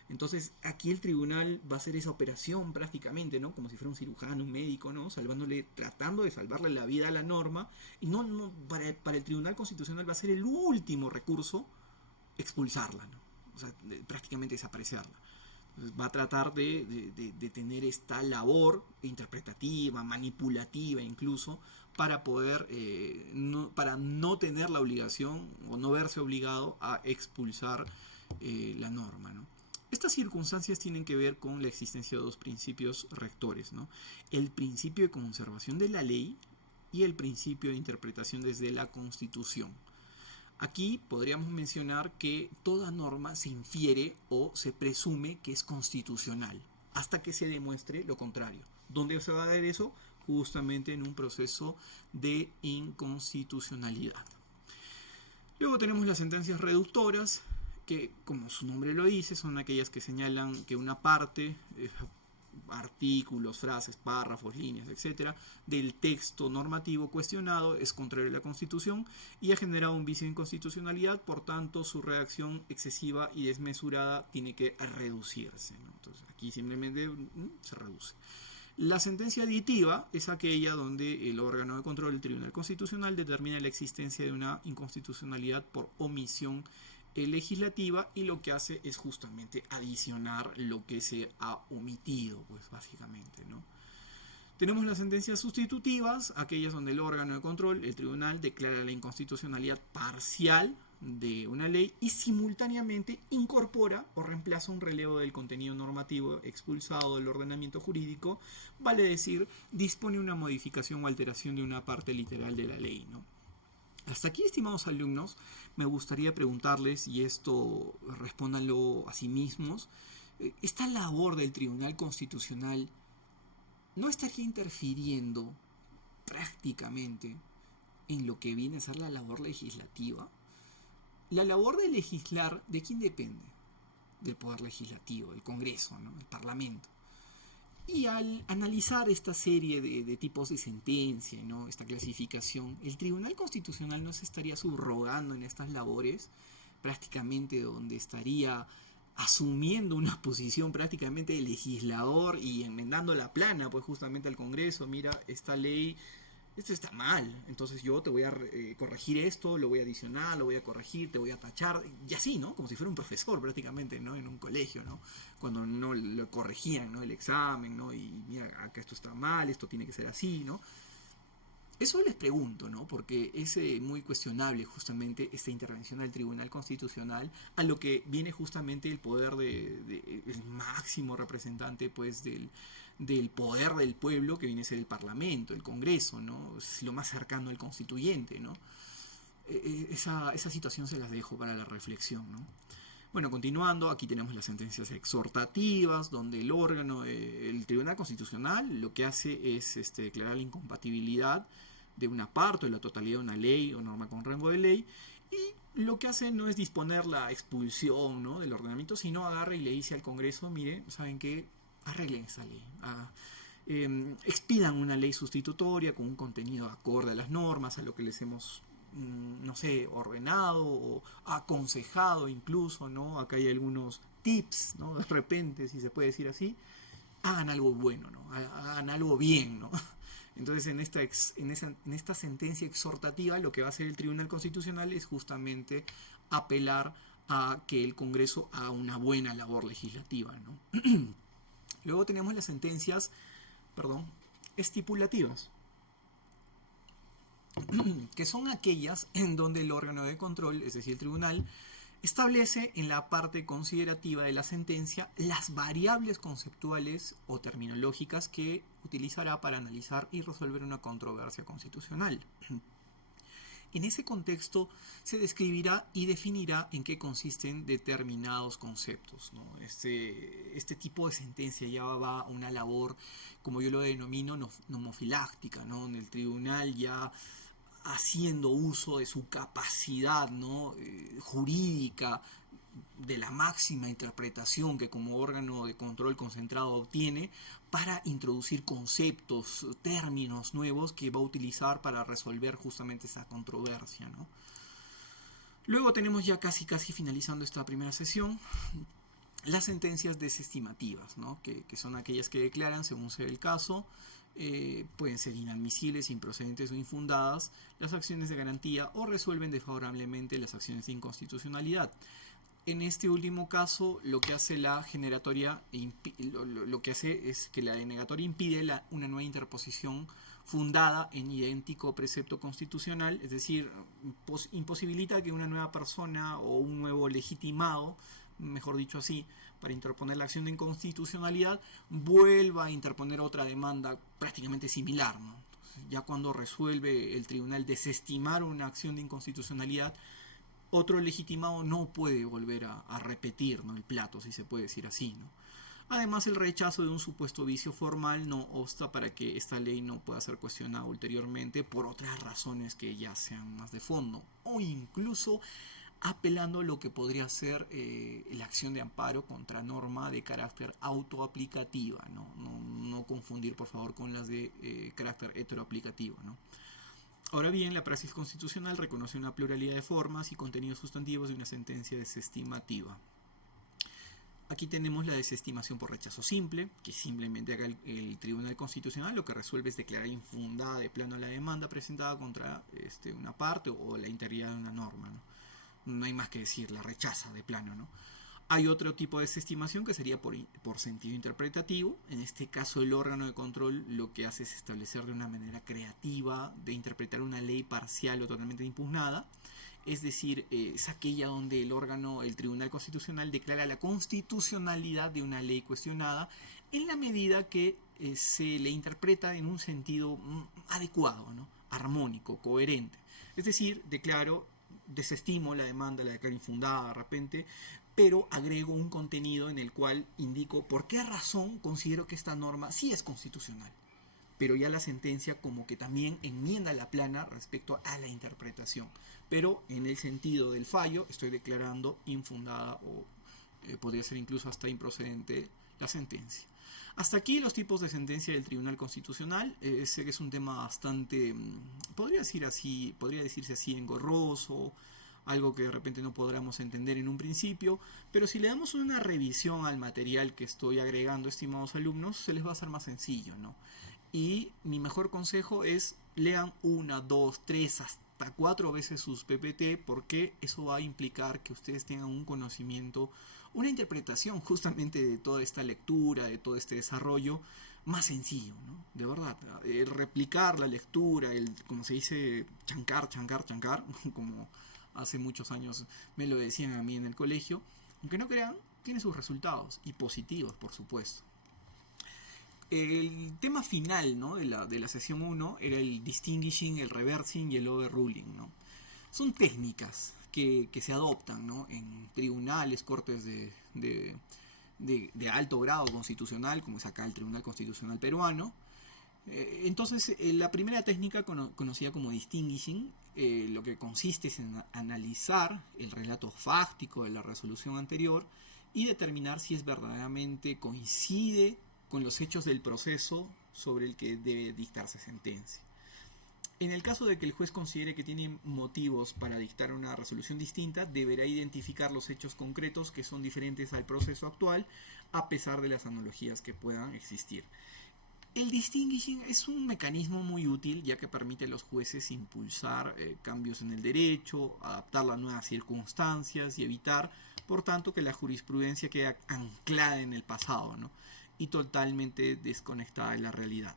Entonces aquí el tribunal va a hacer esa operación prácticamente, ¿no? Como si fuera un cirujano, un médico, ¿no? Tratando de salvarle la vida a la norma, y para el Tribunal Constitucional va a ser el último recurso expulsarla, ¿no? O sea, prácticamente desaparecerla. Entonces va a tratar de tener esta labor interpretativa, manipulativa incluso, para poder, para no tener la obligación o no verse obligado a expulsar la norma, ¿no? Estas circunstancias tienen que ver con la existencia de dos principios rectores, ¿no? El principio de conservación de la ley y el principio de interpretación desde la Constitución. Aquí podríamos mencionar que toda norma se infiere o se presume que es constitucional hasta que se demuestre lo contrario. ¿Dónde se va a dar eso? Justamente en un proceso de inconstitucionalidad. Luego tenemos las sentencias reductoras, que como su nombre lo dice, son aquellas que señalan que una parte, artículos, frases, párrafos, líneas, etcétera, del texto normativo cuestionado es contrario a la Constitución y ha generado un vicio de inconstitucionalidad, por tanto su reacción excesiva y desmesurada tiene que reducirse, ¿no? Entonces aquí simplemente se reduce. La sentencia aditiva es aquella donde el órgano de control, el Tribunal Constitucional, determina la existencia de una inconstitucionalidad por omisión legislativa, y lo que hace es justamente adicionar lo que se ha omitido, pues básicamente, ¿no? Tenemos las sentencias sustitutivas, aquellas donde el órgano de control, el tribunal, declara la inconstitucionalidad parcial de una ley y simultáneamente incorpora o reemplaza un relevo del contenido normativo expulsado del ordenamiento jurídico, vale decir, dispone una modificación o alteración de una parte literal de la ley, ¿no? Hasta aquí, estimados alumnos, me gustaría preguntarles, y esto respóndanlo a sí mismos, ¿esta labor del Tribunal Constitucional no estaría interfiriendo prácticamente en lo que viene a ser la labor legislativa? La labor de legislar, ¿de quién depende? Del Poder Legislativo, del Congreso, ¿no? El Parlamento. Y al analizar esta serie de tipos de sentencia, ¿no? Esta clasificación, el Tribunal Constitucional no se estaría subrogando en estas labores, prácticamente donde estaría asumiendo una posición prácticamente de legislador y enmendando la plana, pues justamente al Congreso: mira, esta ley, esto está mal, entonces yo te voy a corregir esto, lo voy a adicionar, lo voy a corregir, te voy a tachar, y así, ¿no? Como si fuera un profesor prácticamente, ¿no? En un colegio, ¿no? Cuando no lo corregían, ¿no? El examen, ¿no? Y mira, acá esto está mal, esto tiene que ser así, ¿no? Eso les pregunto, ¿no? Porque es muy cuestionable justamente esta intervención del Tribunal Constitucional a lo que viene justamente el poder el máximo representante, pues, del poder del pueblo, que viene a ser el Parlamento, el Congreso, ¿no? Es lo más cercano al constituyente, ¿no? Esa situación se las dejo para la reflexión, ¿no? Bueno, continuando, aquí tenemos las sentencias exhortativas, donde el órgano, el Tribunal Constitucional, lo que hace es declarar la incompatibilidad de una parte o de la totalidad de una ley o norma con rango de ley, y lo que hace no es disponer la expulsión, ¿no? del ordenamiento, sino agarra y le dice al Congreso: mire, ¿saben qué? Arreglen esa ley. Expidan una ley sustitutoria con un contenido acorde a las normas, a lo que les hemos, no sé, ordenado o aconsejado incluso, ¿no? Acá hay algunos tips, ¿no? De repente, si se puede decir así, hagan algo bueno, ¿no? Hagan algo bien, ¿no? Entonces, en esta sentencia exhortativa, lo que va a hacer el Tribunal Constitucional es justamente apelar a que el Congreso haga una buena labor legislativa, ¿no? Luego tenemos las sentencias, estipulativas, que son aquellas en donde el órgano de control, es decir, el tribunal, establece en la parte considerativa de la sentencia las variables conceptuales o terminológicas que utilizará para analizar y resolver una controversia constitucional. En ese contexto se describirá y definirá en qué consisten determinados conceptos, ¿no? Este tipo de sentencia ya va a una labor, como yo lo denomino, nomofiláctica, ¿no? En el tribunal ya haciendo uso de su capacidad, ¿no? Jurídica, de la máxima interpretación que como órgano de control concentrado obtiene para introducir conceptos, términos nuevos que va a utilizar para resolver justamente esa controversia, ¿no? Luego tenemos ya casi finalizando esta primera sesión las sentencias desestimativas, ¿no? que son aquellas que declaran, según sea el caso, pueden ser inadmisibles, improcedentes o infundadas las acciones de garantía o resuelven desfavorablemente las acciones de inconstitucionalidad. En este último caso, lo que hace la generatoria, lo que hace es que la denegatoria impide una nueva interposición fundada en idéntico precepto constitucional, es decir, imposibilita que una nueva persona o un nuevo legitimado, mejor dicho así, para interponer la acción de inconstitucionalidad, vuelva a interponer otra demanda prácticamente similar, ¿no? Entonces, ya cuando resuelve el tribunal desestimar una acción de inconstitucionalidad, otro legitimado no puede volver a repetir, ¿no?, el plato, si se puede decir así, ¿no? Además, el rechazo de un supuesto vicio formal no obsta para que esta ley no pueda ser cuestionada ulteriormente por otras razones que ya sean más de fondo, o incluso apelando a lo que podría ser la acción de amparo contra norma de carácter autoaplicativa, ¿no? No confundir, por favor, con las de carácter heteroaplicativo, ¿no? Ahora bien, la praxis constitucional reconoce una pluralidad de formas y contenidos sustantivos de una sentencia desestimativa. Aquí tenemos la desestimación por rechazo simple, que simplemente haga el Tribunal Constitucional lo que resuelve es declarar infundada de plano la demanda presentada contra una parte o la integridad de una norma, ¿no? No hay más que decir, la rechaza de plano, ¿no? Hay otro tipo de desestimación que sería por sentido interpretativo. En este caso, el órgano de control lo que hace es establecer de una manera creativa de interpretar una ley parcial o totalmente impugnada. Es decir, es aquella donde el Tribunal Constitucional declara la constitucionalidad de una ley cuestionada en la medida que se le interpreta en un sentido adecuado, ¿no?, armónico, coherente. Es decir, desestimo la demanda, la declaro infundada de repente, pero agrego un contenido en el cual indico por qué razón considero que esta norma sí es constitucional. Pero ya la sentencia como que también enmienda la plana respecto a la interpretación. Pero en el sentido del fallo estoy declarando infundada o podría ser incluso hasta improcedente la sentencia. Hasta aquí los tipos de sentencia del Tribunal Constitucional. Sé que es un tema bastante, podría decirse así, engorroso, algo que de repente no podremos entender en un principio, pero si le damos una revisión al material que estoy agregando, estimados alumnos, se les va a hacer más sencillo, ¿no? Y mi mejor consejo es lean 1, 2, 3, hasta 4 veces sus PPT, porque eso va a implicar que ustedes tengan un conocimiento, una interpretación justamente de toda esta lectura, de todo este desarrollo, más sencillo, ¿no? De verdad, el replicar la lectura, como se dice, chancar, como hace muchos años me lo decían a mí en el colegio, aunque no crean, tiene sus resultados, y positivos, por supuesto. El tema final, ¿no?, de la sesión 1 era el distinguishing, el reversing y el overruling, ¿no? Son técnicas que se adoptan, ¿no?, en tribunales, cortes de alto grado constitucional, como es acá el Tribunal Constitucional Peruano. Entonces, la primera técnica conocida como distinguishing, lo que consiste es en analizar el relato fáctico de la resolución anterior y determinar si es verdaderamente coincide con los hechos del proceso sobre el que debe dictarse sentencia. En el caso de que el juez considere que tiene motivos para dictar una resolución distinta, deberá identificar los hechos concretos que son diferentes al proceso actual, a pesar de las analogías que puedan existir. El distinguishing es un mecanismo muy útil, ya que permite a los jueces impulsar cambios en el derecho, adaptarlo a nuevas circunstancias y evitar, por tanto, que la jurisprudencia quede anclada en el pasado, ¿no?, y totalmente desconectada de la realidad.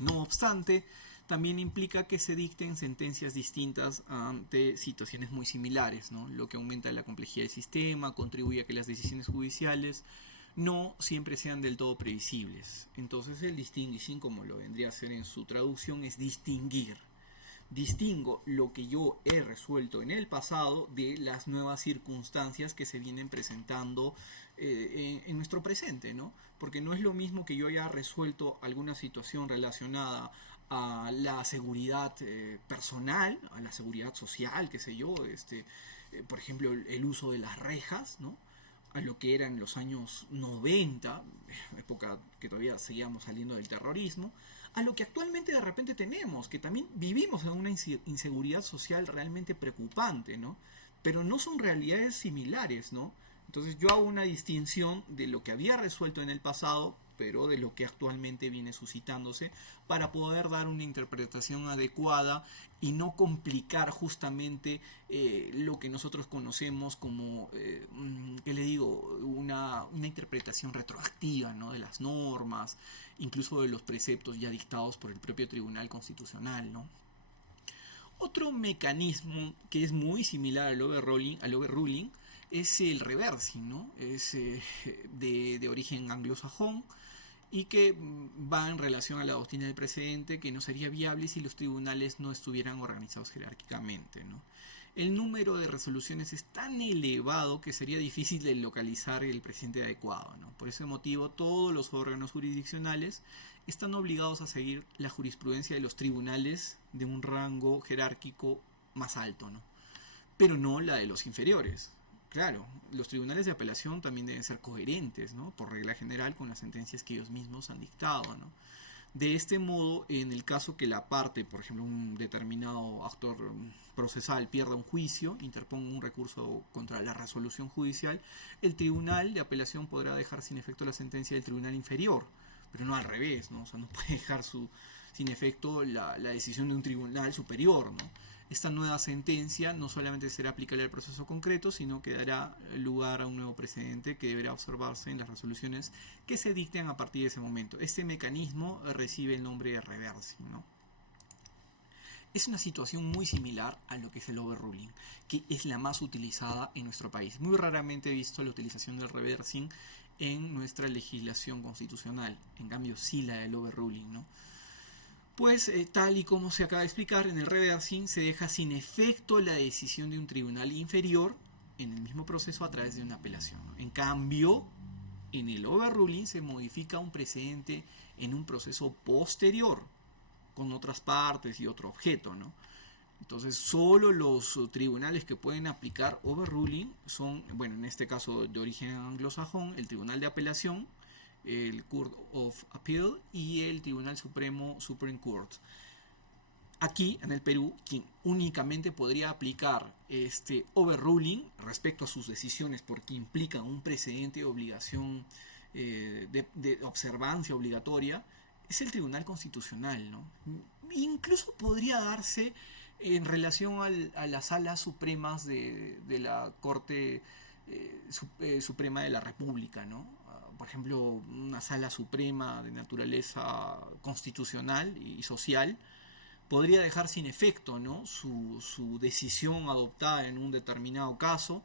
No obstante, también implica que se dicten sentencias distintas ante situaciones muy similares, ¿no?, lo que aumenta la complejidad del sistema, contribuye a que las decisiones judiciales no siempre sean del todo previsibles. Entonces el distinguishing, como lo vendría a ser en su traducción, es distinguir. distingo lo que yo he resuelto en el pasado de las nuevas circunstancias que se vienen presentando en nuestro presente, ¿no? Porque no es lo mismo que yo haya resuelto alguna situación relacionada a la seguridad personal, a la seguridad social, qué sé yo, por ejemplo, el uso de las rejas, ¿no? A lo que eran los años 90, época que todavía seguíamos saliendo del terrorismo, a lo que actualmente de repente tenemos, que también vivimos en una inseguridad social realmente preocupante, ¿no? Pero no son realidades similares, ¿no? Entonces yo hago una distinción de lo que había resuelto en el pasado, pero de lo que actualmente viene suscitándose, para poder dar una interpretación adecuada y no complicar justamente lo que nosotros conocemos como, ¿qué le digo?, una interpretación retroactiva, ¿no?, de las normas, incluso de los preceptos ya dictados por el propio Tribunal Constitucional, ¿no? Otro mecanismo que es muy similar al overruling es el reversing, ¿no? Es de origen anglosajón y que va en relación a la doctrina del precedente, que no sería viable si los tribunales no estuvieran organizados jerárquicamente, ¿no? El número de resoluciones es tan elevado que sería difícil de localizar el precedente adecuado, ¿no? Por ese motivo, todos los órganos jurisdiccionales están obligados a seguir la jurisprudencia de los tribunales de un rango jerárquico más alto, ¿no? Pero no la de los inferiores. Claro, los tribunales de apelación también deben ser coherentes, ¿no?, por regla general, con las sentencias que ellos mismos han dictado, ¿no? De este modo, en el caso que la parte, por ejemplo, un determinado actor procesal pierda un juicio, interponga un recurso contra la resolución judicial, el tribunal de apelación podrá dejar sin efecto la sentencia del tribunal inferior, pero no al revés, ¿no? O sea, no puede dejar sin efecto la decisión de un tribunal superior, ¿no? Esta nueva sentencia no solamente será aplicable al proceso concreto, sino que dará lugar a un nuevo precedente que deberá observarse en las resoluciones que se dicten a partir de ese momento. Este mecanismo recibe el nombre de reversing, ¿no? Es una situación muy similar a lo que es el overruling, que es la más utilizada en nuestro país. Muy raramente he visto la utilización del reversing en nuestra legislación constitucional. En cambio, sí la del overruling, ¿no? Pues tal y como se acaba de explicar, en el reversing se deja sin efecto la decisión de un tribunal inferior en el mismo proceso a través de una apelación, ¿no? En cambio, en el overruling se modifica un precedente en un proceso posterior, con otras partes y otro objeto, ¿no? Entonces, solo los tribunales que pueden aplicar overruling son, bueno, en este caso de origen anglosajón, el Tribunal de Apelación, el Court of Appeal y el Tribunal Supremo, Supreme Court. Aquí, en el Perú, quien únicamente podría aplicar este overruling respecto a sus decisiones porque implican un precedente de obligación de observancia obligatoria, es el Tribunal Constitucional, ¿no? Incluso podría darse en relación a las salas supremas de la Corte Suprema de la República, ¿no? Por ejemplo, una sala suprema de naturaleza constitucional y social podría dejar sin efecto, ¿no?, su decisión adoptada en un determinado caso,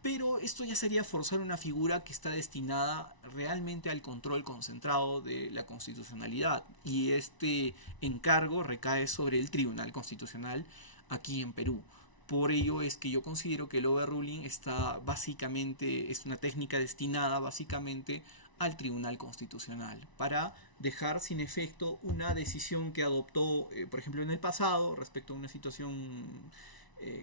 pero esto ya sería forzar una figura que está destinada realmente al control concentrado de la constitucionalidad, y este encargo recae sobre el Tribunal Constitucional aquí en Perú. Por ello es que yo considero que el overruling está básicamente, es una técnica destinada básicamente al Tribunal Constitucional para dejar sin efecto una decisión que adoptó, por ejemplo, en el pasado respecto a una situación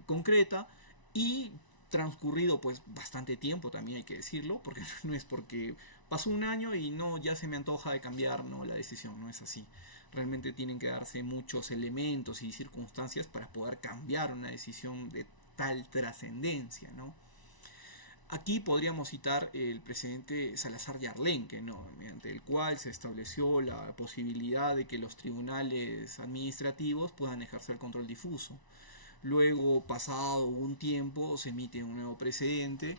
concreta, y transcurrido pues bastante tiempo, también hay que decirlo, porque no es porque pasó un año y no, ya se me antoja de cambiar, no, la decisión, no es así. Realmente tienen que darse muchos elementos y circunstancias para poder cambiar una decisión de tal trascendencia, ¿no? Aquí podríamos citar el precedente Salazar Yarlenque, ¿no?, mediante el cual se estableció la posibilidad de que los tribunales administrativos puedan ejercer control difuso. Luego, pasado un tiempo, se emite un nuevo precedente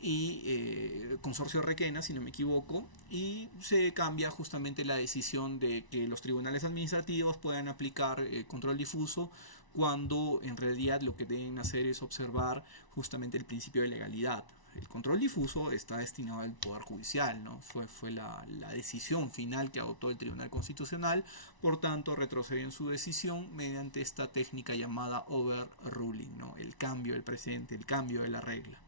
y Consorcio Requena, si no me equivoco, y se cambia justamente la decisión de que los tribunales administrativos puedan aplicar control difuso, cuando en realidad lo que deben hacer es observar justamente el principio de legalidad. el control difuso está destinado al Poder Judicial, ¿no? Fue la decisión final que adoptó el Tribunal Constitucional, por tanto retrocedió en su decisión mediante esta técnica llamada overruling, ¿no? El cambio del precedente, el cambio de la regla.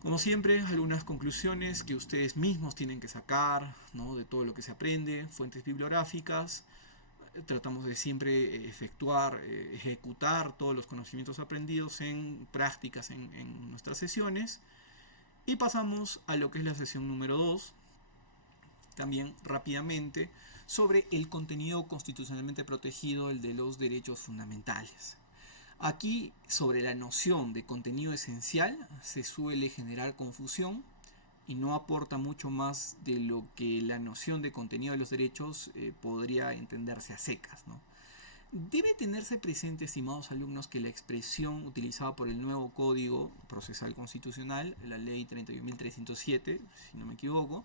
Como siempre, algunas conclusiones que ustedes mismos tienen que sacar, ¿no?, de todo lo que se aprende, fuentes bibliográficas. Tratamos de siempre ejecutar todos los conocimientos aprendidos en prácticas en nuestras sesiones. Y pasamos a lo que es la sesión número 2, también rápidamente, sobre el contenido constitucionalmente protegido, el de los derechos fundamentales. Aquí, sobre la noción de contenido esencial, se suele generar confusión y no aporta mucho más de lo que la noción de contenido de los derechos podría entenderse a secas, ¿no? Debe tenerse presente, estimados alumnos, que la expresión utilizada por el nuevo Código Procesal Constitucional, la Ley 31.307, si no me equivoco,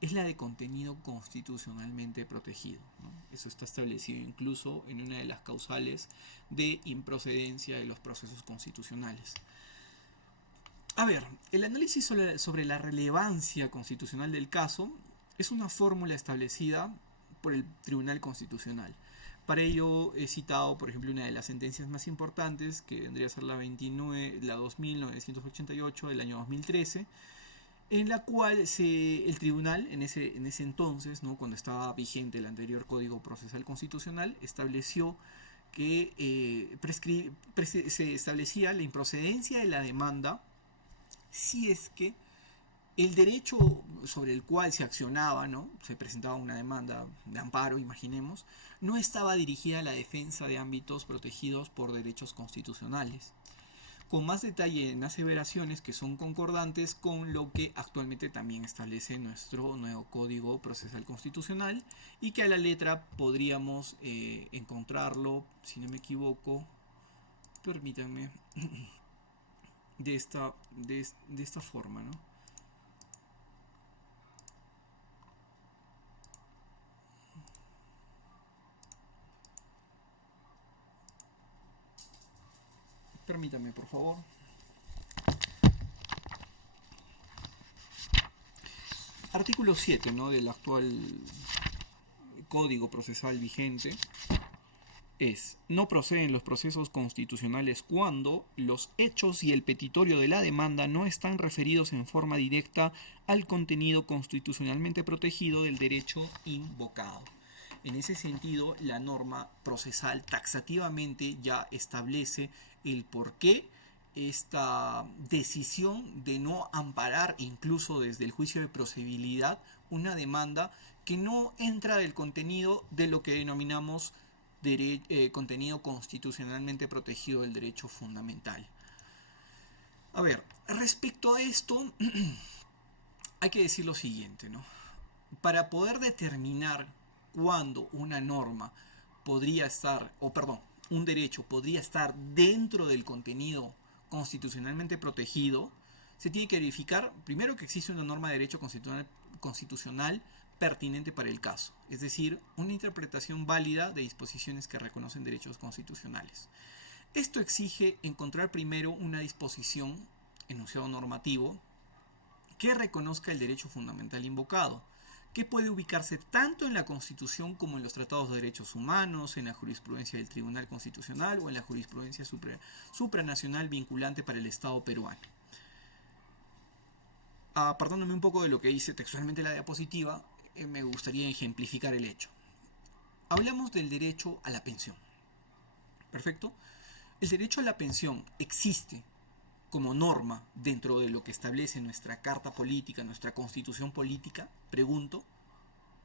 es la de contenido constitucionalmente protegido, ¿no? Eso está establecido incluso en una de las causales de improcedencia de los procesos constitucionales. A ver, el análisis sobre la relevancia constitucional del caso es una fórmula establecida por el Tribunal Constitucional. Para ello he citado, por ejemplo, una de las sentencias más importantes, que vendría a ser la 2988 del año 2013, en la cual el tribunal, en ese entonces, ¿no?, cuando estaba vigente el anterior Código Procesal Constitucional, estableció que se establecía la improcedencia de la demanda si es que el derecho sobre el cual se accionaba, ¿no?, se presentaba una demanda de amparo, imaginemos, no estaba dirigida a la defensa de ámbitos protegidos por derechos constitucionales, con más detalle en aseveraciones que son concordantes con lo que actualmente también establece nuestro nuevo Código Procesal Constitucional, y que a la letra podríamos encontrarlo, si no me equivoco, permítanme, de esta forma, ¿no? Permítanme, por favor. Artículo 7, ¿no?, del actual Código Procesal vigente es: no proceden los procesos constitucionales cuando los hechos y el petitorio de la demanda no están referidos en forma directa al contenido constitucionalmente protegido del derecho invocado. En ese sentido, la norma procesal taxativamente ya establece el por qué esta decisión de no amparar, incluso desde el juicio de procedibilidad, una demanda que no entra del contenido de lo que denominamos contenido constitucionalmente protegido del derecho fundamental. A ver, respecto a esto, hay que decir lo siguiente, ¿no? Para poder determinar cuándo una norma podría estar, un derecho podría estar dentro del contenido constitucionalmente protegido, se tiene que verificar primero que existe una norma de derecho constitucional pertinente para el caso, es decir, una interpretación válida de disposiciones que reconocen derechos constitucionales. Esto exige encontrar primero una disposición, enunciado normativo, que reconozca el derecho fundamental invocado, que puede ubicarse tanto en la Constitución como en los tratados de derechos humanos, en la jurisprudencia del Tribunal Constitucional o en la jurisprudencia supranacional vinculante para el Estado peruano. Apartándome un poco de lo que dice textualmente la diapositiva, me gustaría ejemplificar el hecho. Hablamos del derecho a la pensión. ¿Perfecto? El derecho a la pensión existe como norma dentro de lo que establece nuestra carta política, nuestra constitución política, pregunto.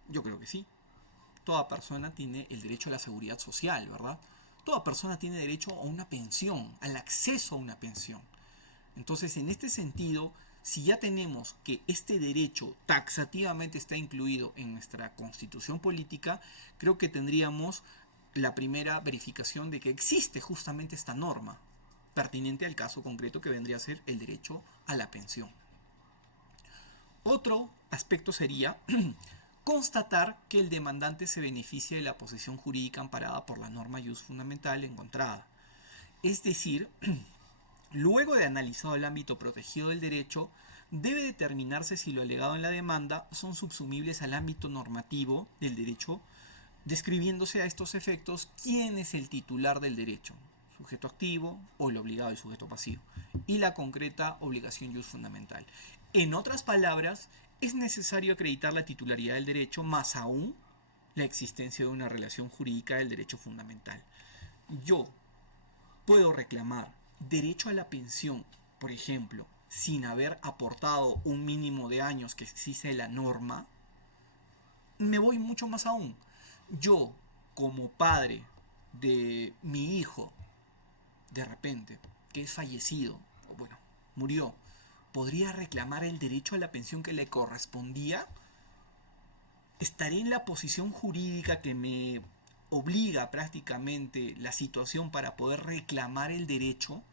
Yo creo que sí. Toda persona tiene el derecho a la seguridad social, ¿verdad? Toda persona tiene derecho a una pensión, al acceso a una pensión. Entonces, en este sentido, si ya tenemos que este derecho taxativamente está incluido en nuestra constitución política, creo que tendríamos la primera verificación de que existe justamente esta norma pertinente al caso concreto que vendría a ser el derecho a la pensión. Otro aspecto sería constatar que el demandante se beneficia de la posición jurídica amparada por la norma ius fundamental encontrada. Es decir, Luego de analizado el ámbito protegido del derecho, debe determinarse si lo alegado en la demanda son subsumibles al ámbito normativo del derecho, describiéndose a estos efectos quién es el titular del derecho, sujeto activo o el obligado y sujeto pasivo, y la concreta obligación fundamental. En otras palabras, es necesario acreditar la titularidad del derecho, más aún la existencia de una relación jurídica del derecho fundamental. Yo puedo reclamar derecho a la pensión, por ejemplo, sin haber aportado un mínimo de años que exige la norma. Me voy mucho más aún. Yo, como padre de mi hijo, de repente, que es fallecido, o bueno, murió, ¿podría reclamar el derecho a la pensión que le correspondía? ¿Estaré en la posición jurídica que me obliga prácticamente la situación para poder reclamar el derecho?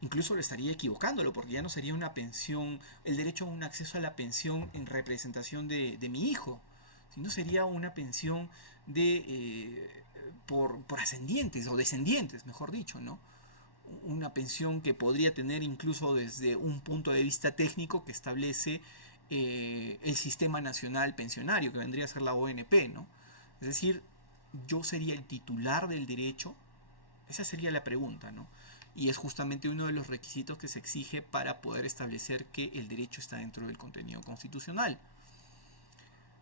Incluso lo estaría equivocándolo, porque ya no sería una pensión, el derecho a un acceso a la pensión en representación de mi hijo, sino sería una pensión por ascendientes o descendientes, mejor dicho, ¿no? Una pensión que podría tener incluso desde un punto de vista técnico que establece el Sistema Nacional Pensionario, que vendría a ser la ONP, ¿no? Es decir, yo sería el titular del derecho. Esa sería la pregunta, ¿no? Y es justamente uno de los requisitos que se exige para poder establecer que el derecho está dentro del contenido constitucional.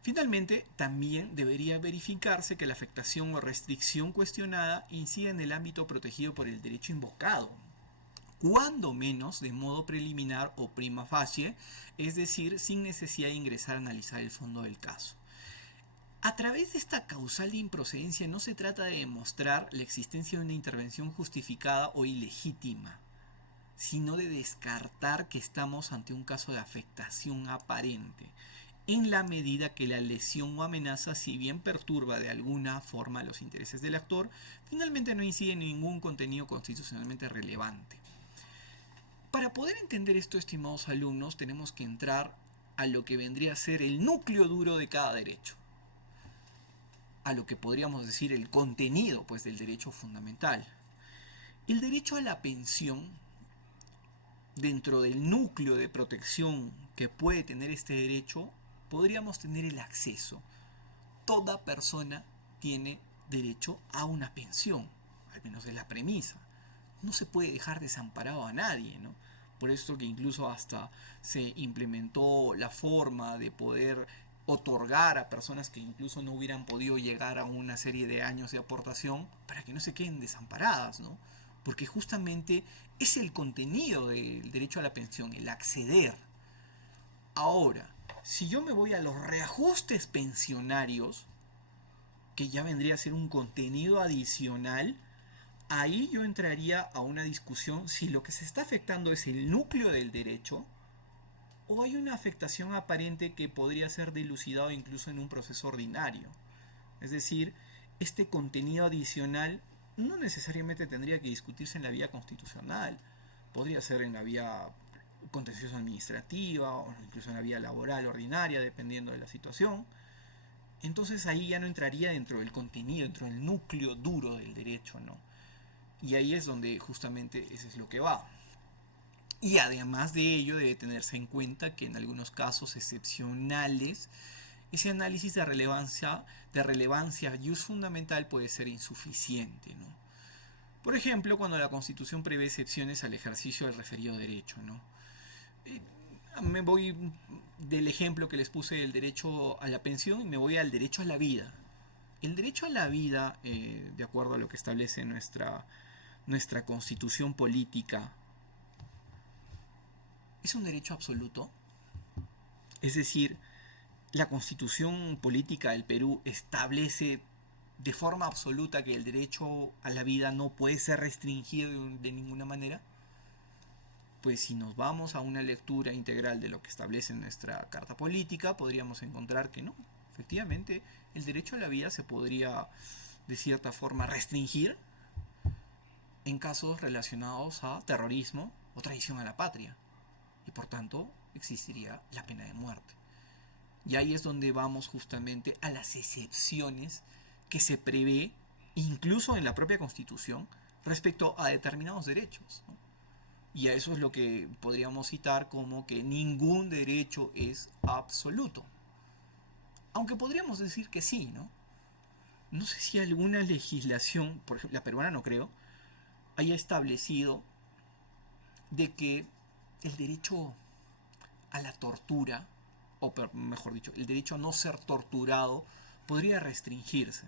Finalmente, también debería verificarse que la afectación o restricción cuestionada incide en el ámbito protegido por el derecho invocado, cuando menos de modo preliminar o prima facie, es decir, sin necesidad de ingresar a analizar el fondo del caso. A través de esta causal de improcedencia no se trata de demostrar la existencia de una intervención justificada o ilegítima, sino de descartar que estamos ante un caso de afectación aparente, en la medida que la lesión o amenaza, si bien perturba de alguna forma los intereses del actor, finalmente no incide en ningún contenido constitucionalmente relevante. Para poder entender esto, estimados alumnos, tenemos que entrar a lo que vendría a ser el núcleo duro de cada derecho, a lo que podríamos decir el contenido, pues, del derecho fundamental. El derecho a la pensión, dentro del núcleo de protección que puede tener este derecho, podríamos tener el acceso. Toda persona tiene derecho a una pensión, al menos es la premisa. No se puede dejar desamparado a nadie, ¿no? Por esto que incluso hasta se implementó la forma de poder otorgar a personas que incluso no hubieran podido llegar a una serie de años de aportación para que no se queden desamparadas, ¿no? Porque justamente es el contenido del derecho a la pensión, el acceder. Ahora, si yo me voy a los reajustes pensionarios, que ya vendría a ser un contenido adicional, ahí yo entraría a una discusión si lo que se está afectando es el núcleo del derecho o hay una afectación aparente que podría ser dilucidado incluso en un proceso ordinario. Es decir, este contenido adicional no necesariamente tendría que discutirse en la vía constitucional, podría ser en la vía contencioso administrativa o incluso en la vía laboral ordinaria, dependiendo de la situación. Entonces ahí ya no entraría dentro del contenido, dentro del núcleo duro del derecho, ¿no? Y ahí es donde justamente eso es lo que va. Y además de ello debe tenerse en cuenta que en algunos casos excepcionales ese análisis de relevancia fundamental puede ser insuficiente, ¿no? Por ejemplo, cuando la Constitución prevé excepciones al ejercicio del referido derecho, ¿no? Me voy del ejemplo que les puse del derecho a la pensión y me voy al derecho a la vida. El derecho a la vida, de acuerdo a lo que establece nuestra constitución política, es un derecho absoluto. Es decir, la constitución política del Perú establece de forma absoluta que el derecho a la vida no puede ser restringido de ninguna manera. Pues si nos vamos a una lectura integral de lo que establece nuestra carta política, podríamos encontrar que no. Efectivamente, el derecho a la vida se podría, de cierta forma, restringir en casos relacionados a terrorismo o traición a la patria. Y por tanto, existiría la pena de muerte. Y ahí es donde vamos justamente a las excepciones que se prevé, incluso en la propia Constitución, respecto a determinados derechos, ¿no? Y a eso es lo que podríamos citar como que ningún derecho es absoluto. Aunque podríamos decir que sí, ¿no? No sé si alguna legislación, por ejemplo, la peruana no creo, haya establecido de que el derecho a la tortura, o mejor dicho, el derecho a no ser torturado, podría restringirse.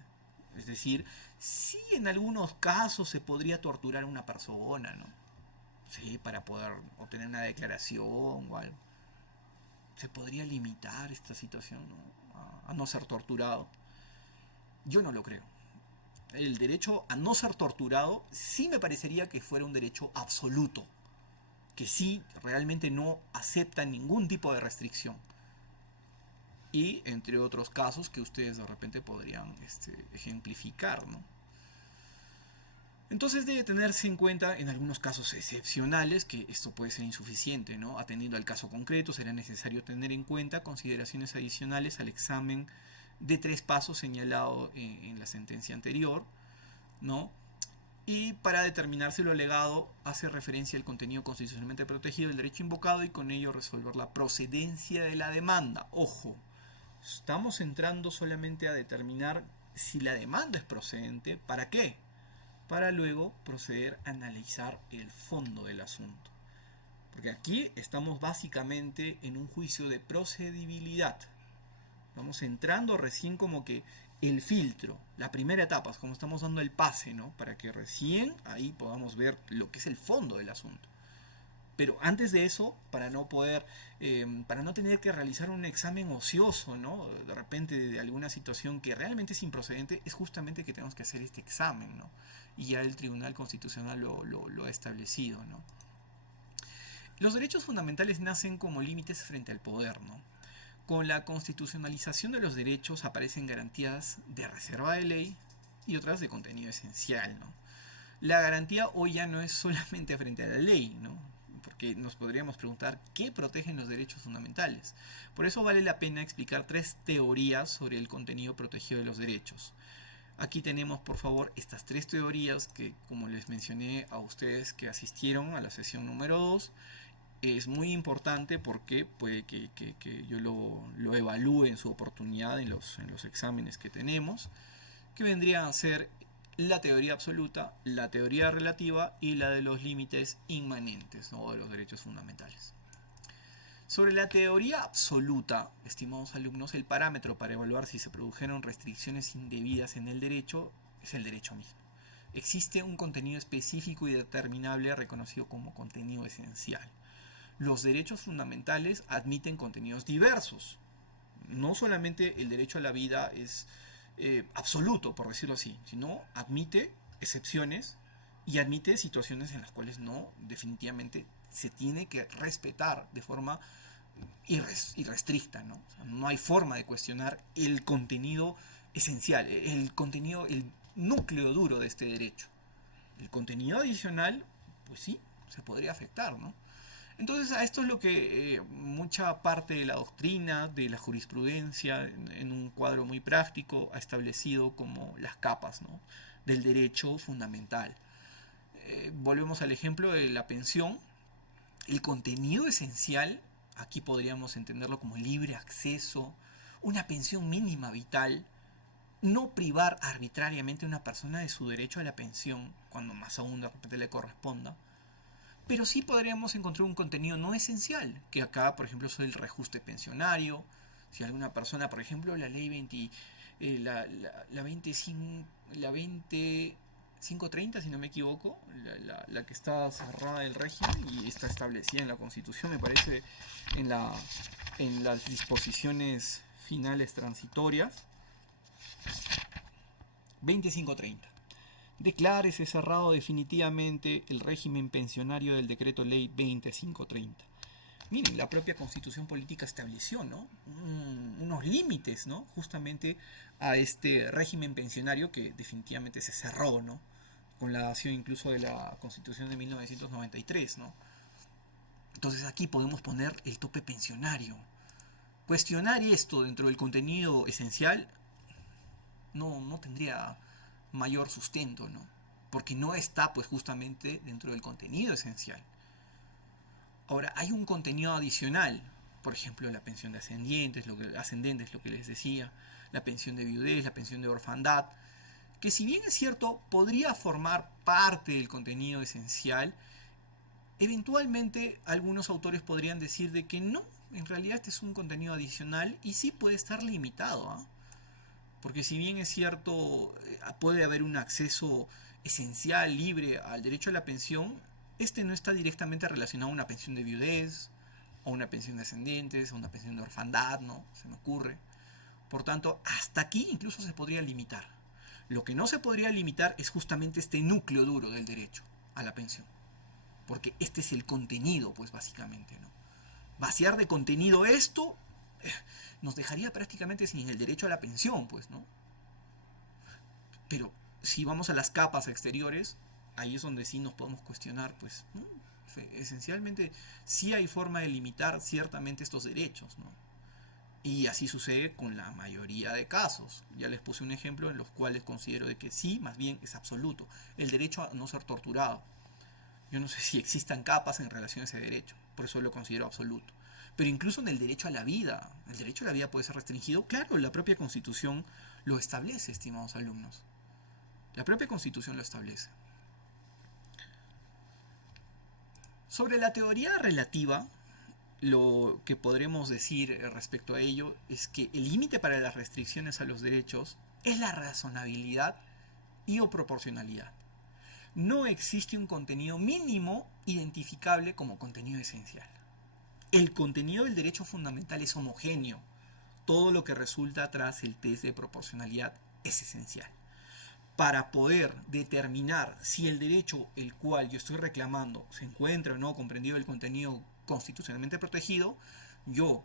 Es decir, sí en algunos casos se podría torturar a una persona, ¿no? Sí, para poder obtener una declaración o algo. Se podría limitar esta situación, ¿no? A no ser torturado. Yo no lo creo. El derecho a no ser torturado sí me parecería que fuera un derecho absoluto, que sí realmente no acepta ningún tipo de restricción. Y entre otros casos que ustedes de repente podrían ejemplificar, ¿no? Entonces debe tenerse en cuenta en algunos casos excepcionales que esto puede ser insuficiente, ¿no? Atendiendo al caso concreto, será necesario tener en cuenta consideraciones adicionales al examen de 3 pasos señalado en la sentencia anterior, ¿no? Y para determinarse lo alegado, hace referencia al contenido constitucionalmente protegido del derecho invocado y con ello resolver la procedencia de la demanda. Ojo, estamos entrando solamente a determinar si la demanda es procedente. ¿Para qué? Para luego proceder a analizar el fondo del asunto. Porque aquí estamos básicamente en un juicio de procedibilidad. Vamos entrando recién como que el filtro, la primera etapa, es como estamos dando el pase, ¿no? Para que recién ahí podamos ver lo que es el fondo del asunto. Pero antes de eso, para no poder, para no tener que realizar un examen ocioso, ¿no? De repente de alguna situación que realmente es improcedente, es justamente que tenemos que hacer este examen, ¿no? Y ya el Tribunal Constitucional lo ha establecido, ¿no? Los derechos fundamentales nacen como límites frente al poder, ¿no? Con la constitucionalización de los derechos aparecen garantías de reserva de ley y otras de contenido esencial, ¿no? La garantía hoy ya no es solamente frente a la ley, ¿no? Porque nos podríamos preguntar qué protegen los derechos fundamentales. Por eso vale la pena explicar 3 teorías sobre el contenido protegido de los derechos. Aquí tenemos, por favor, estas 3 teorías que, como les mencioné a ustedes que asistieron a la sesión número 2, es muy importante porque puede que yo lo evalúe en su oportunidad en los exámenes que tenemos, que vendrían a ser la teoría absoluta, la teoría relativa y la de los límites inmanentes, ¿no? De los derechos fundamentales. Sobre la teoría absoluta, estimados alumnos, el parámetro para evaluar si se produjeron restricciones indebidas en el derecho es el derecho mismo. Existe un contenido específico y determinable reconocido como contenido esencial. Los derechos fundamentales admiten contenidos diversos. No solamente el derecho a la vida es absoluto, por decirlo así, sino admite excepciones y admite situaciones en las cuales no, definitivamente se tiene que respetar de forma irrestricta, ¿no? O sea, no hay forma de cuestionar el contenido esencial, el contenido, el núcleo duro de este derecho. El contenido adicional, pues sí, se podría afectar, ¿no? Entonces a esto es lo que mucha parte de la doctrina, de la jurisprudencia, en un cuadro muy práctico, ha establecido como las capas, ¿no? Del derecho fundamental. Volvemos al ejemplo de la pensión. El contenido esencial, aquí podríamos entenderlo como libre acceso, una pensión mínima vital, no privar arbitrariamente a una persona de su derecho a la pensión, cuando más aún de repente le corresponda. Pero sí podríamos encontrar un contenido no esencial, que acá, por ejemplo, es el reajuste pensionario. Si alguna persona, por ejemplo, la ley 20, la 2530, si no me equivoco, la que está cerrada del régimen y está establecida en la Constitución, me parece, en las disposiciones finales transitorias, 2530. Declárese cerrado definitivamente el régimen pensionario del decreto ley 2530. Miren, la propia Constitución Política estableció, ¿no? Unos límites, ¿no? Justamente a este régimen pensionario que definitivamente se cerró, ¿no? Con la acción incluso de la Constitución de 1993, ¿no? Entonces aquí podemos poner el tope pensionario. Cuestionar esto dentro del contenido esencial no tendría mayor sustento, ¿no? Porque no está pues justamente dentro del contenido esencial. Ahora, hay un contenido adicional, por ejemplo, la pensión de ascendentes, lo que les decía, la pensión de viudez, la pensión de orfandad, que si bien es cierto, podría formar parte del contenido esencial, eventualmente algunos autores podrían decir de que no, en realidad este es un contenido adicional y sí puede estar limitado, ¿eh? Porque si bien es cierto, puede haber un acceso esencial, libre al derecho a la pensión, este no está directamente relacionado a una pensión de viudez, o una pensión de ascendentes, o una pensión de orfandad, ¿no? Se me ocurre. Por tanto, hasta aquí incluso se podría limitar. Lo que no se podría limitar es justamente este núcleo duro del derecho a la pensión. Porque este es el contenido, pues básicamente, ¿no? Vaciar de contenido esto nos dejaría prácticamente sin el derecho a la pensión, pues, ¿no? Pero si vamos a las capas exteriores, ahí es donde sí nos podemos cuestionar, pues, ¿no? Esencialmente sí hay forma de limitar ciertamente estos derechos, ¿no? Y así sucede con la mayoría de casos. Ya les puse un ejemplo en los cuales considero de que sí, más bien es absoluto. El derecho a no ser torturado. Yo no sé si existan capas en relación a ese derecho, por eso lo considero absoluto. Pero incluso en el derecho a la vida, el derecho a la vida puede ser restringido. Claro, la propia Constitución lo establece, estimados alumnos. La propia Constitución lo establece. Sobre la teoría relativa, lo que podremos decir respecto a ello es que el límite para las restricciones a los derechos es la razonabilidad y o proporcionalidad. No existe un contenido mínimo identificable como contenido esencial. El contenido del derecho fundamental es homogéneo. Todo lo que resulta tras el test de proporcionalidad es esencial. Para poder determinar si el derecho el cual yo estoy reclamando se encuentra o no comprendido el contenido constitucionalmente protegido, yo,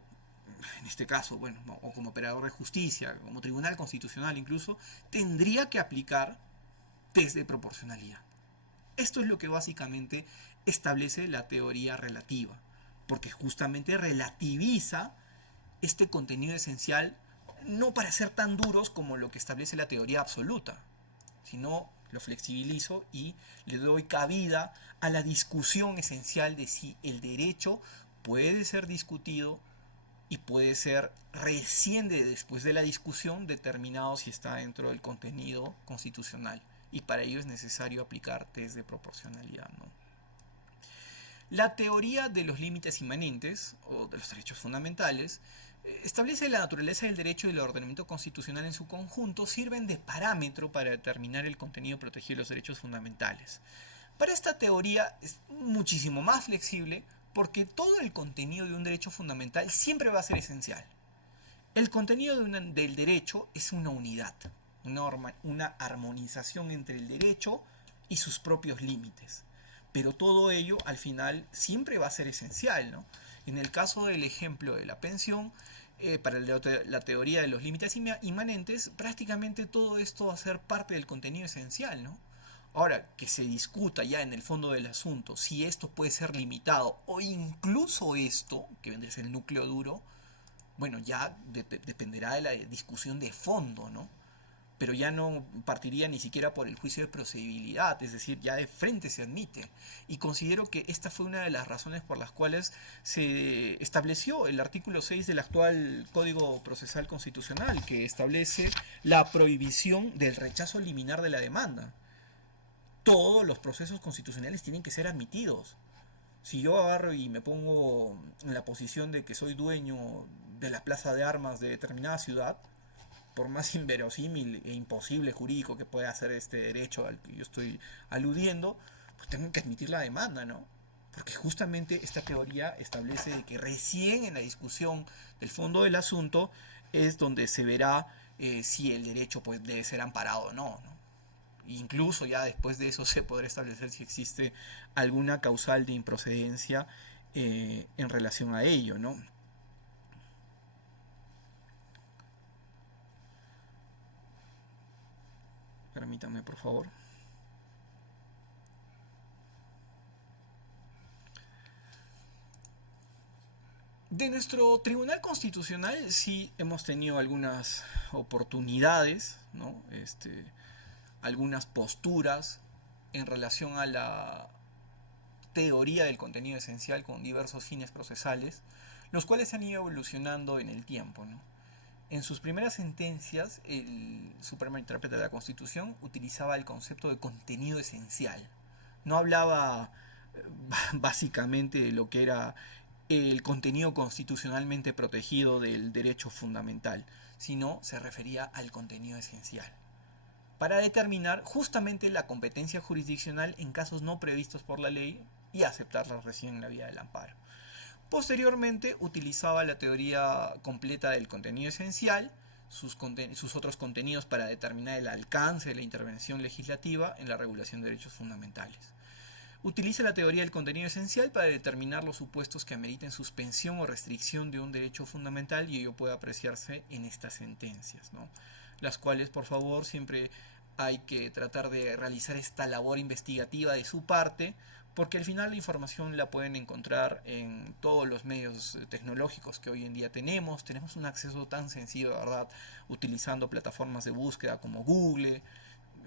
en este caso, bueno, o como operador de justicia, como tribunal constitucional incluso, tendría que aplicar test de proporcionalidad. Esto es lo que básicamente establece la teoría relativa, porque justamente relativiza este contenido esencial, no para ser tan duros como lo que establece la teoría absoluta, sino lo flexibilizo y le doy cabida a la discusión esencial de si el derecho puede ser discutido y puede ser recién después de la discusión determinado si está dentro del contenido constitucional. Y para ello es necesario aplicar test de proporcionalidad, ¿no? La teoría de los límites inmanentes, o de los derechos fundamentales, establece la naturaleza del derecho y el ordenamiento constitucional en su conjunto sirven de parámetro para determinar el contenido protegido de los derechos fundamentales. Para esta teoría es muchísimo más flexible porque todo el contenido de un derecho fundamental siempre va a ser esencial. El contenido del derecho es una unidad, una armonización entre el derecho y sus propios límites. Pero todo ello al final siempre va a ser esencial, ¿no? En el caso del ejemplo de la pensión, para la teoría de los límites inmanentes, prácticamente todo esto va a ser parte del contenido esencial, ¿no? Ahora, que se discuta ya en el fondo del asunto si esto puede ser limitado o incluso esto, que vendría a ser el núcleo duro, bueno, ya dependerá de la discusión de fondo, ¿no? Pero ya no partiría ni siquiera por el juicio de procedibilidad, es decir, ya de frente se admite. Y considero que esta fue una de las razones por las cuales se estableció el artículo 6 del actual Código Procesal Constitucional, que establece la prohibición del rechazo liminar de la demanda. Todos los procesos constitucionales tienen que ser admitidos. Si yo agarro y me pongo en la posición de que soy dueño de la plaza de armas de determinada ciudad, por más inverosímil e imposible jurídico que pueda ser este derecho al que yo estoy aludiendo, pues tengo que admitir la demanda, ¿no? Porque justamente esta teoría establece que recién en la discusión del fondo del asunto es donde se verá si el derecho pues, debe ser amparado o no, ¿no? Incluso ya después de eso se podrá establecer si existe alguna causal de improcedencia en relación a ello, ¿no? Permítanme, por favor. De nuestro Tribunal Constitucional sí hemos tenido algunas oportunidades, ¿no? Algunas posturas en relación a la teoría del contenido esencial con diversos fines procesales, los cuales han ido evolucionando en el tiempo, ¿no? En sus primeras sentencias, el Supremo Intérprete de la Constitución utilizaba el concepto de contenido esencial. No hablaba básicamente de lo que era el contenido constitucionalmente protegido del derecho fundamental, sino se refería al contenido esencial, para determinar justamente la competencia jurisdiccional en casos no previstos por la ley y aceptarlos recién en la vía del amparo. Posteriormente utilizaba la teoría completa del contenido esencial, sus otros contenidos para determinar el alcance de la intervención legislativa en la regulación de derechos fundamentales. Utiliza la teoría del contenido esencial para determinar los supuestos que ameriten suspensión o restricción de un derecho fundamental, y ello puede apreciarse en estas sentencias, ¿no? Las cuales, por favor, siempre hay que tratar de realizar esta labor investigativa de su parte, porque al final la información la pueden encontrar en todos los medios tecnológicos que hoy en día tenemos. Tenemos un acceso tan sencillo, de verdad, utilizando plataformas de búsqueda como Google.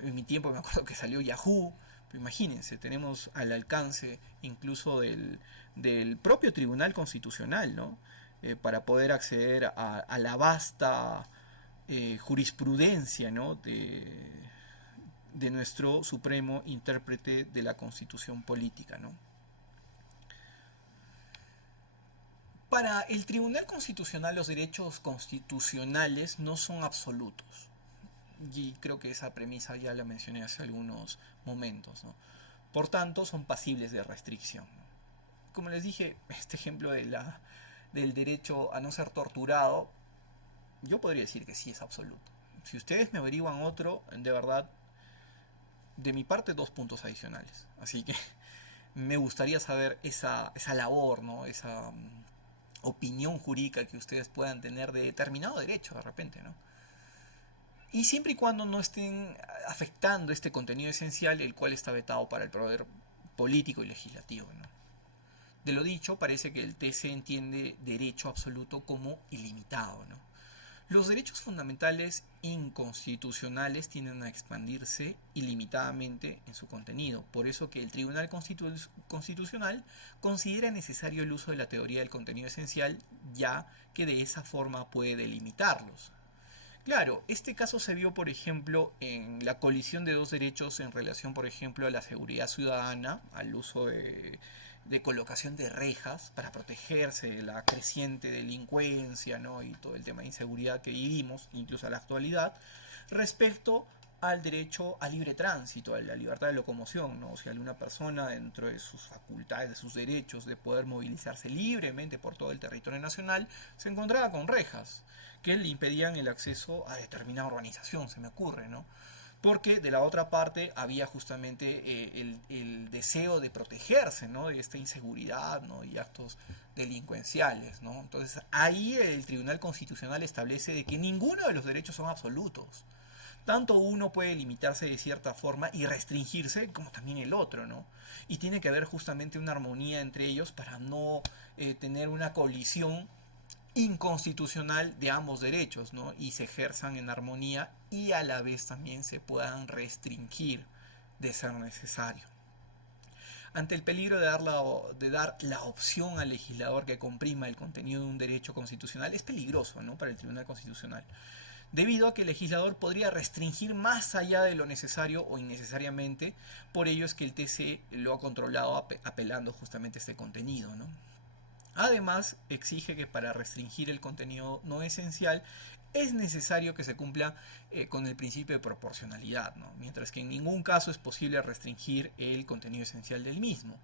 En mi tiempo me acuerdo que salió Yahoo. Pero imagínense, tenemos al alcance incluso del propio Tribunal Constitucional, ¿no? Para poder acceder a la vasta jurisprudencia, ¿no? de nuestro supremo intérprete de la Constitución política, ¿no? Para el Tribunal Constitucional, los derechos constitucionales no son absolutos. Y creo que esa premisa ya la mencioné hace algunos momentos, ¿no? Por tanto, son pasibles de restricción, ¿no? Como les dije, este ejemplo del derecho a no ser torturado, yo podría decir que sí es absoluto. Si ustedes me averiguan otro, de verdad, de mi parte, 2 puntos adicionales. Así que me gustaría saber esa labor, ¿no? Esa opinión jurídica que ustedes puedan tener de determinado derecho de repente, ¿no? Y siempre y cuando no estén afectando este contenido esencial, el cual está vetado para el poder político y legislativo, ¿no? De lo dicho, parece que el TC entiende derecho absoluto como ilimitado, ¿no? Los derechos fundamentales inconstitucionales tienden a expandirse ilimitadamente en su contenido. Por eso que el Tribunal Constitucional considera necesario el uso de la teoría del contenido esencial, ya que de esa forma puede delimitarlos. Claro, este caso se vio, por ejemplo, en la colisión de dos derechos en relación, por ejemplo, a la seguridad ciudadana, al uso de colocación de rejas para protegerse de la creciente delincuencia, ¿no? Y todo el tema de inseguridad que vivimos, incluso a la actualidad, respecto al derecho a libre tránsito, a la libertad de locomoción, ¿no? O sea, una persona, dentro de sus facultades, de sus derechos de poder movilizarse libremente por todo el territorio nacional, se encontraba con rejas que le impedían el acceso a determinada urbanización, se me ocurre, ¿no? Porque de la otra parte había justamente el deseo de protegerse, ¿no? De esta inseguridad, ¿no? Y actos delincuenciales, ¿no? Entonces ahí el Tribunal Constitucional establece de que ninguno de los derechos son absolutos. Tanto uno puede limitarse de cierta forma y restringirse, como también el otro, ¿no? Y tiene que haber justamente una armonía entre ellos para no tener una colisión inconstitucional de ambos derechos, ¿no? Y se ejerzan en armonía y a la vez también se puedan restringir de ser necesario. Ante el peligro de dar la opción al legislador que comprima el contenido de un derecho constitucional, es peligroso, ¿no? Para el Tribunal Constitucional, debido a que el legislador podría restringir más allá de lo necesario o innecesariamente. Por ello es que el TC lo ha controlado apelando justamente a este contenido, ¿no? Además, exige que para restringir el contenido no esencial es necesario que se cumpla con el principio de proporcionalidad, ¿no? Mientras que en ningún caso es posible restringir el contenido esencial del mismo.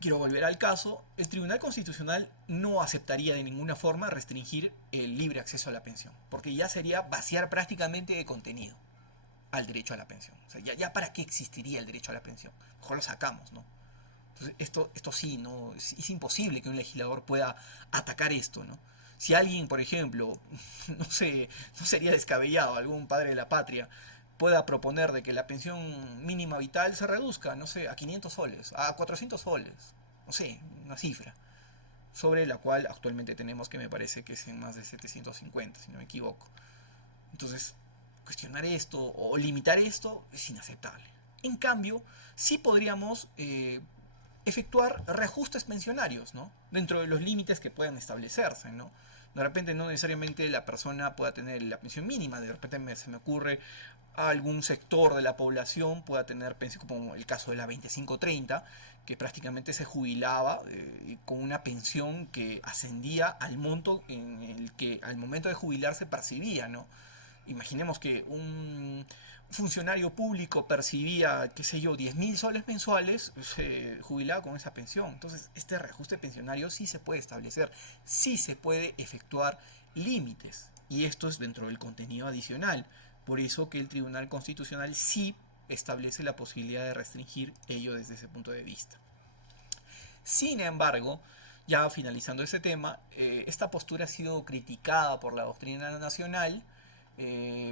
Quiero volver al caso. El Tribunal Constitucional no aceptaría de ninguna forma restringir el libre acceso a la pensión, porque ya sería vaciar prácticamente de contenido al derecho a la pensión. O sea, ya para qué existiría el derecho a la pensión. Mejor lo sacamos, ¿no? Entonces, esto sí, ¿no? Es imposible que un legislador pueda atacar esto, ¿no? Si alguien, por ejemplo, no sé, no sería descabellado, algún padre de la patria, pueda proponer de que la pensión mínima vital se reduzca, no sé, a 500 soles, a 400 soles, no sé, una cifra, sobre la cual actualmente tenemos, que me parece que es en más de 750, si no me equivoco. Entonces, cuestionar esto o limitar esto es inaceptable. En cambio, sí podríamos efectuar reajustes pensionarios, ¿no? Dentro de los límites que puedan establecerse, ¿no? De repente no necesariamente la persona pueda tener la pensión mínima, de repente se me ocurre algún sector de la población pueda tener pensión, como el caso de la 2530, que prácticamente se jubilaba con una pensión que ascendía al monto en el que al momento de jubilarse percibía, ¿no? Imaginemos que un funcionario público percibía, qué sé yo, 10.000 soles mensuales, se jubilaba con esa pensión. Entonces, este reajuste pensionario sí se puede establecer, sí se puede efectuar límites. Y esto es dentro del contenido adicional. Por eso que el Tribunal Constitucional sí establece la posibilidad de restringir ello desde ese punto de vista. Sin embargo, ya finalizando ese tema, esta postura ha sido criticada por la doctrina nacional,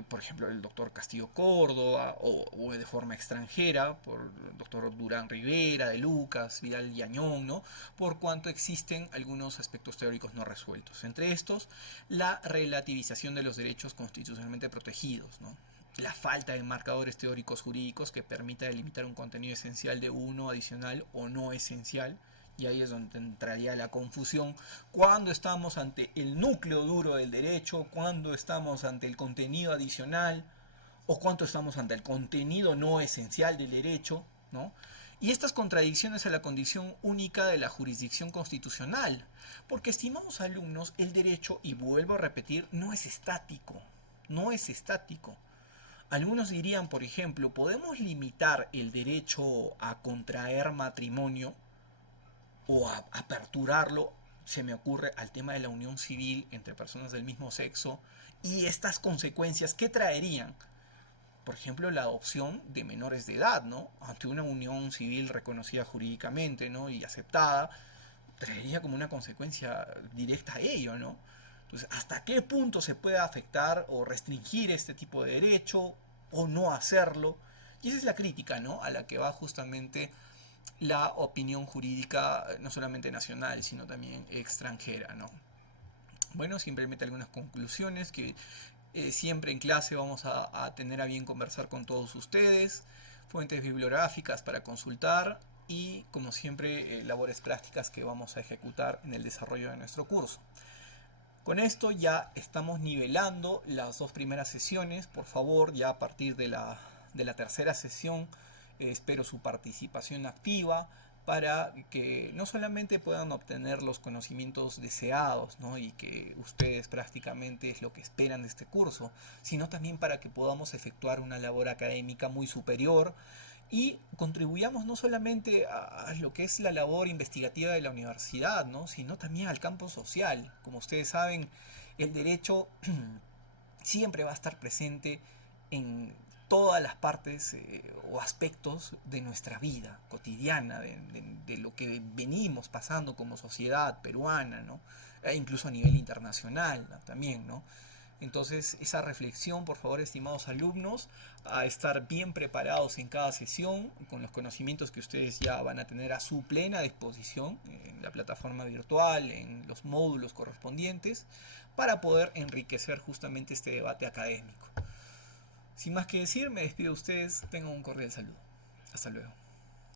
por ejemplo, el doctor Castillo Córdoba, o de forma extranjera, por el doctor Durán Rivera, de Lucas, Vidal y Añón, ¿no? Por cuanto existen algunos aspectos teóricos no resueltos. Entre estos, la relativización de los derechos constitucionalmente protegidos, ¿no? La falta de marcadores teóricos jurídicos que permita delimitar un contenido esencial de uno, adicional o no esencial. Y ahí es donde entraría la confusión cuando estamos ante el núcleo duro del derecho, cuando estamos ante el contenido adicional o cuando estamos ante el contenido no esencial del derecho, ¿no? Y estas contradicciones a la condición única de la jurisdicción constitucional. Porque, estimados alumnos, el derecho, y vuelvo a repetir, no es estático. No es estático. Algunos dirían, por ejemplo, ¿podemos limitar el derecho a contraer matrimonio o a aperturarlo? Se me ocurre al tema de la unión civil entre personas del mismo sexo y estas consecuencias que traerían, por ejemplo, la adopción de menores de edad, ¿no? Ante una unión civil reconocida jurídicamente, ¿no? Y aceptada, traería como una consecuencia directa a ello, ¿no? Entonces, ¿hasta qué punto se puede afectar o restringir este tipo de derecho o no hacerlo? Y esa es la crítica, ¿no? A la que va justamente la opinión jurídica, no solamente nacional, sino también extranjera, ¿no? Bueno, simplemente algunas conclusiones que siempre en clase vamos a tener a bien conversar con todos ustedes, fuentes bibliográficas para consultar y, como siempre, labores prácticas que vamos a ejecutar en el desarrollo de nuestro curso. Con esto ya estamos nivelando las dos primeras sesiones. Por favor, ya a partir de la tercera sesión, espero su participación activa para que no solamente puedan obtener los conocimientos deseados, ¿no? Y que ustedes prácticamente es lo que esperan de este curso, sino también para que podamos efectuar una labor académica muy superior y contribuyamos no solamente a lo que es la labor investigativa de la universidad, ¿no? Sino también al campo social. Como ustedes saben, el derecho siempre va a estar presente en todas las partes o aspectos de nuestra vida cotidiana, de lo que venimos pasando como sociedad peruana, ¿no? E incluso a nivel internacional, ¿no? También, ¿no? Entonces, esa reflexión, por favor, estimados alumnos, a estar bien preparados en cada sesión, con los conocimientos que ustedes ya van a tener a su plena disposición en la plataforma virtual, en los módulos correspondientes, para poder enriquecer justamente este debate académico. Sin más que decir, me despido de ustedes. Tengan un cordial saludo. Hasta luego.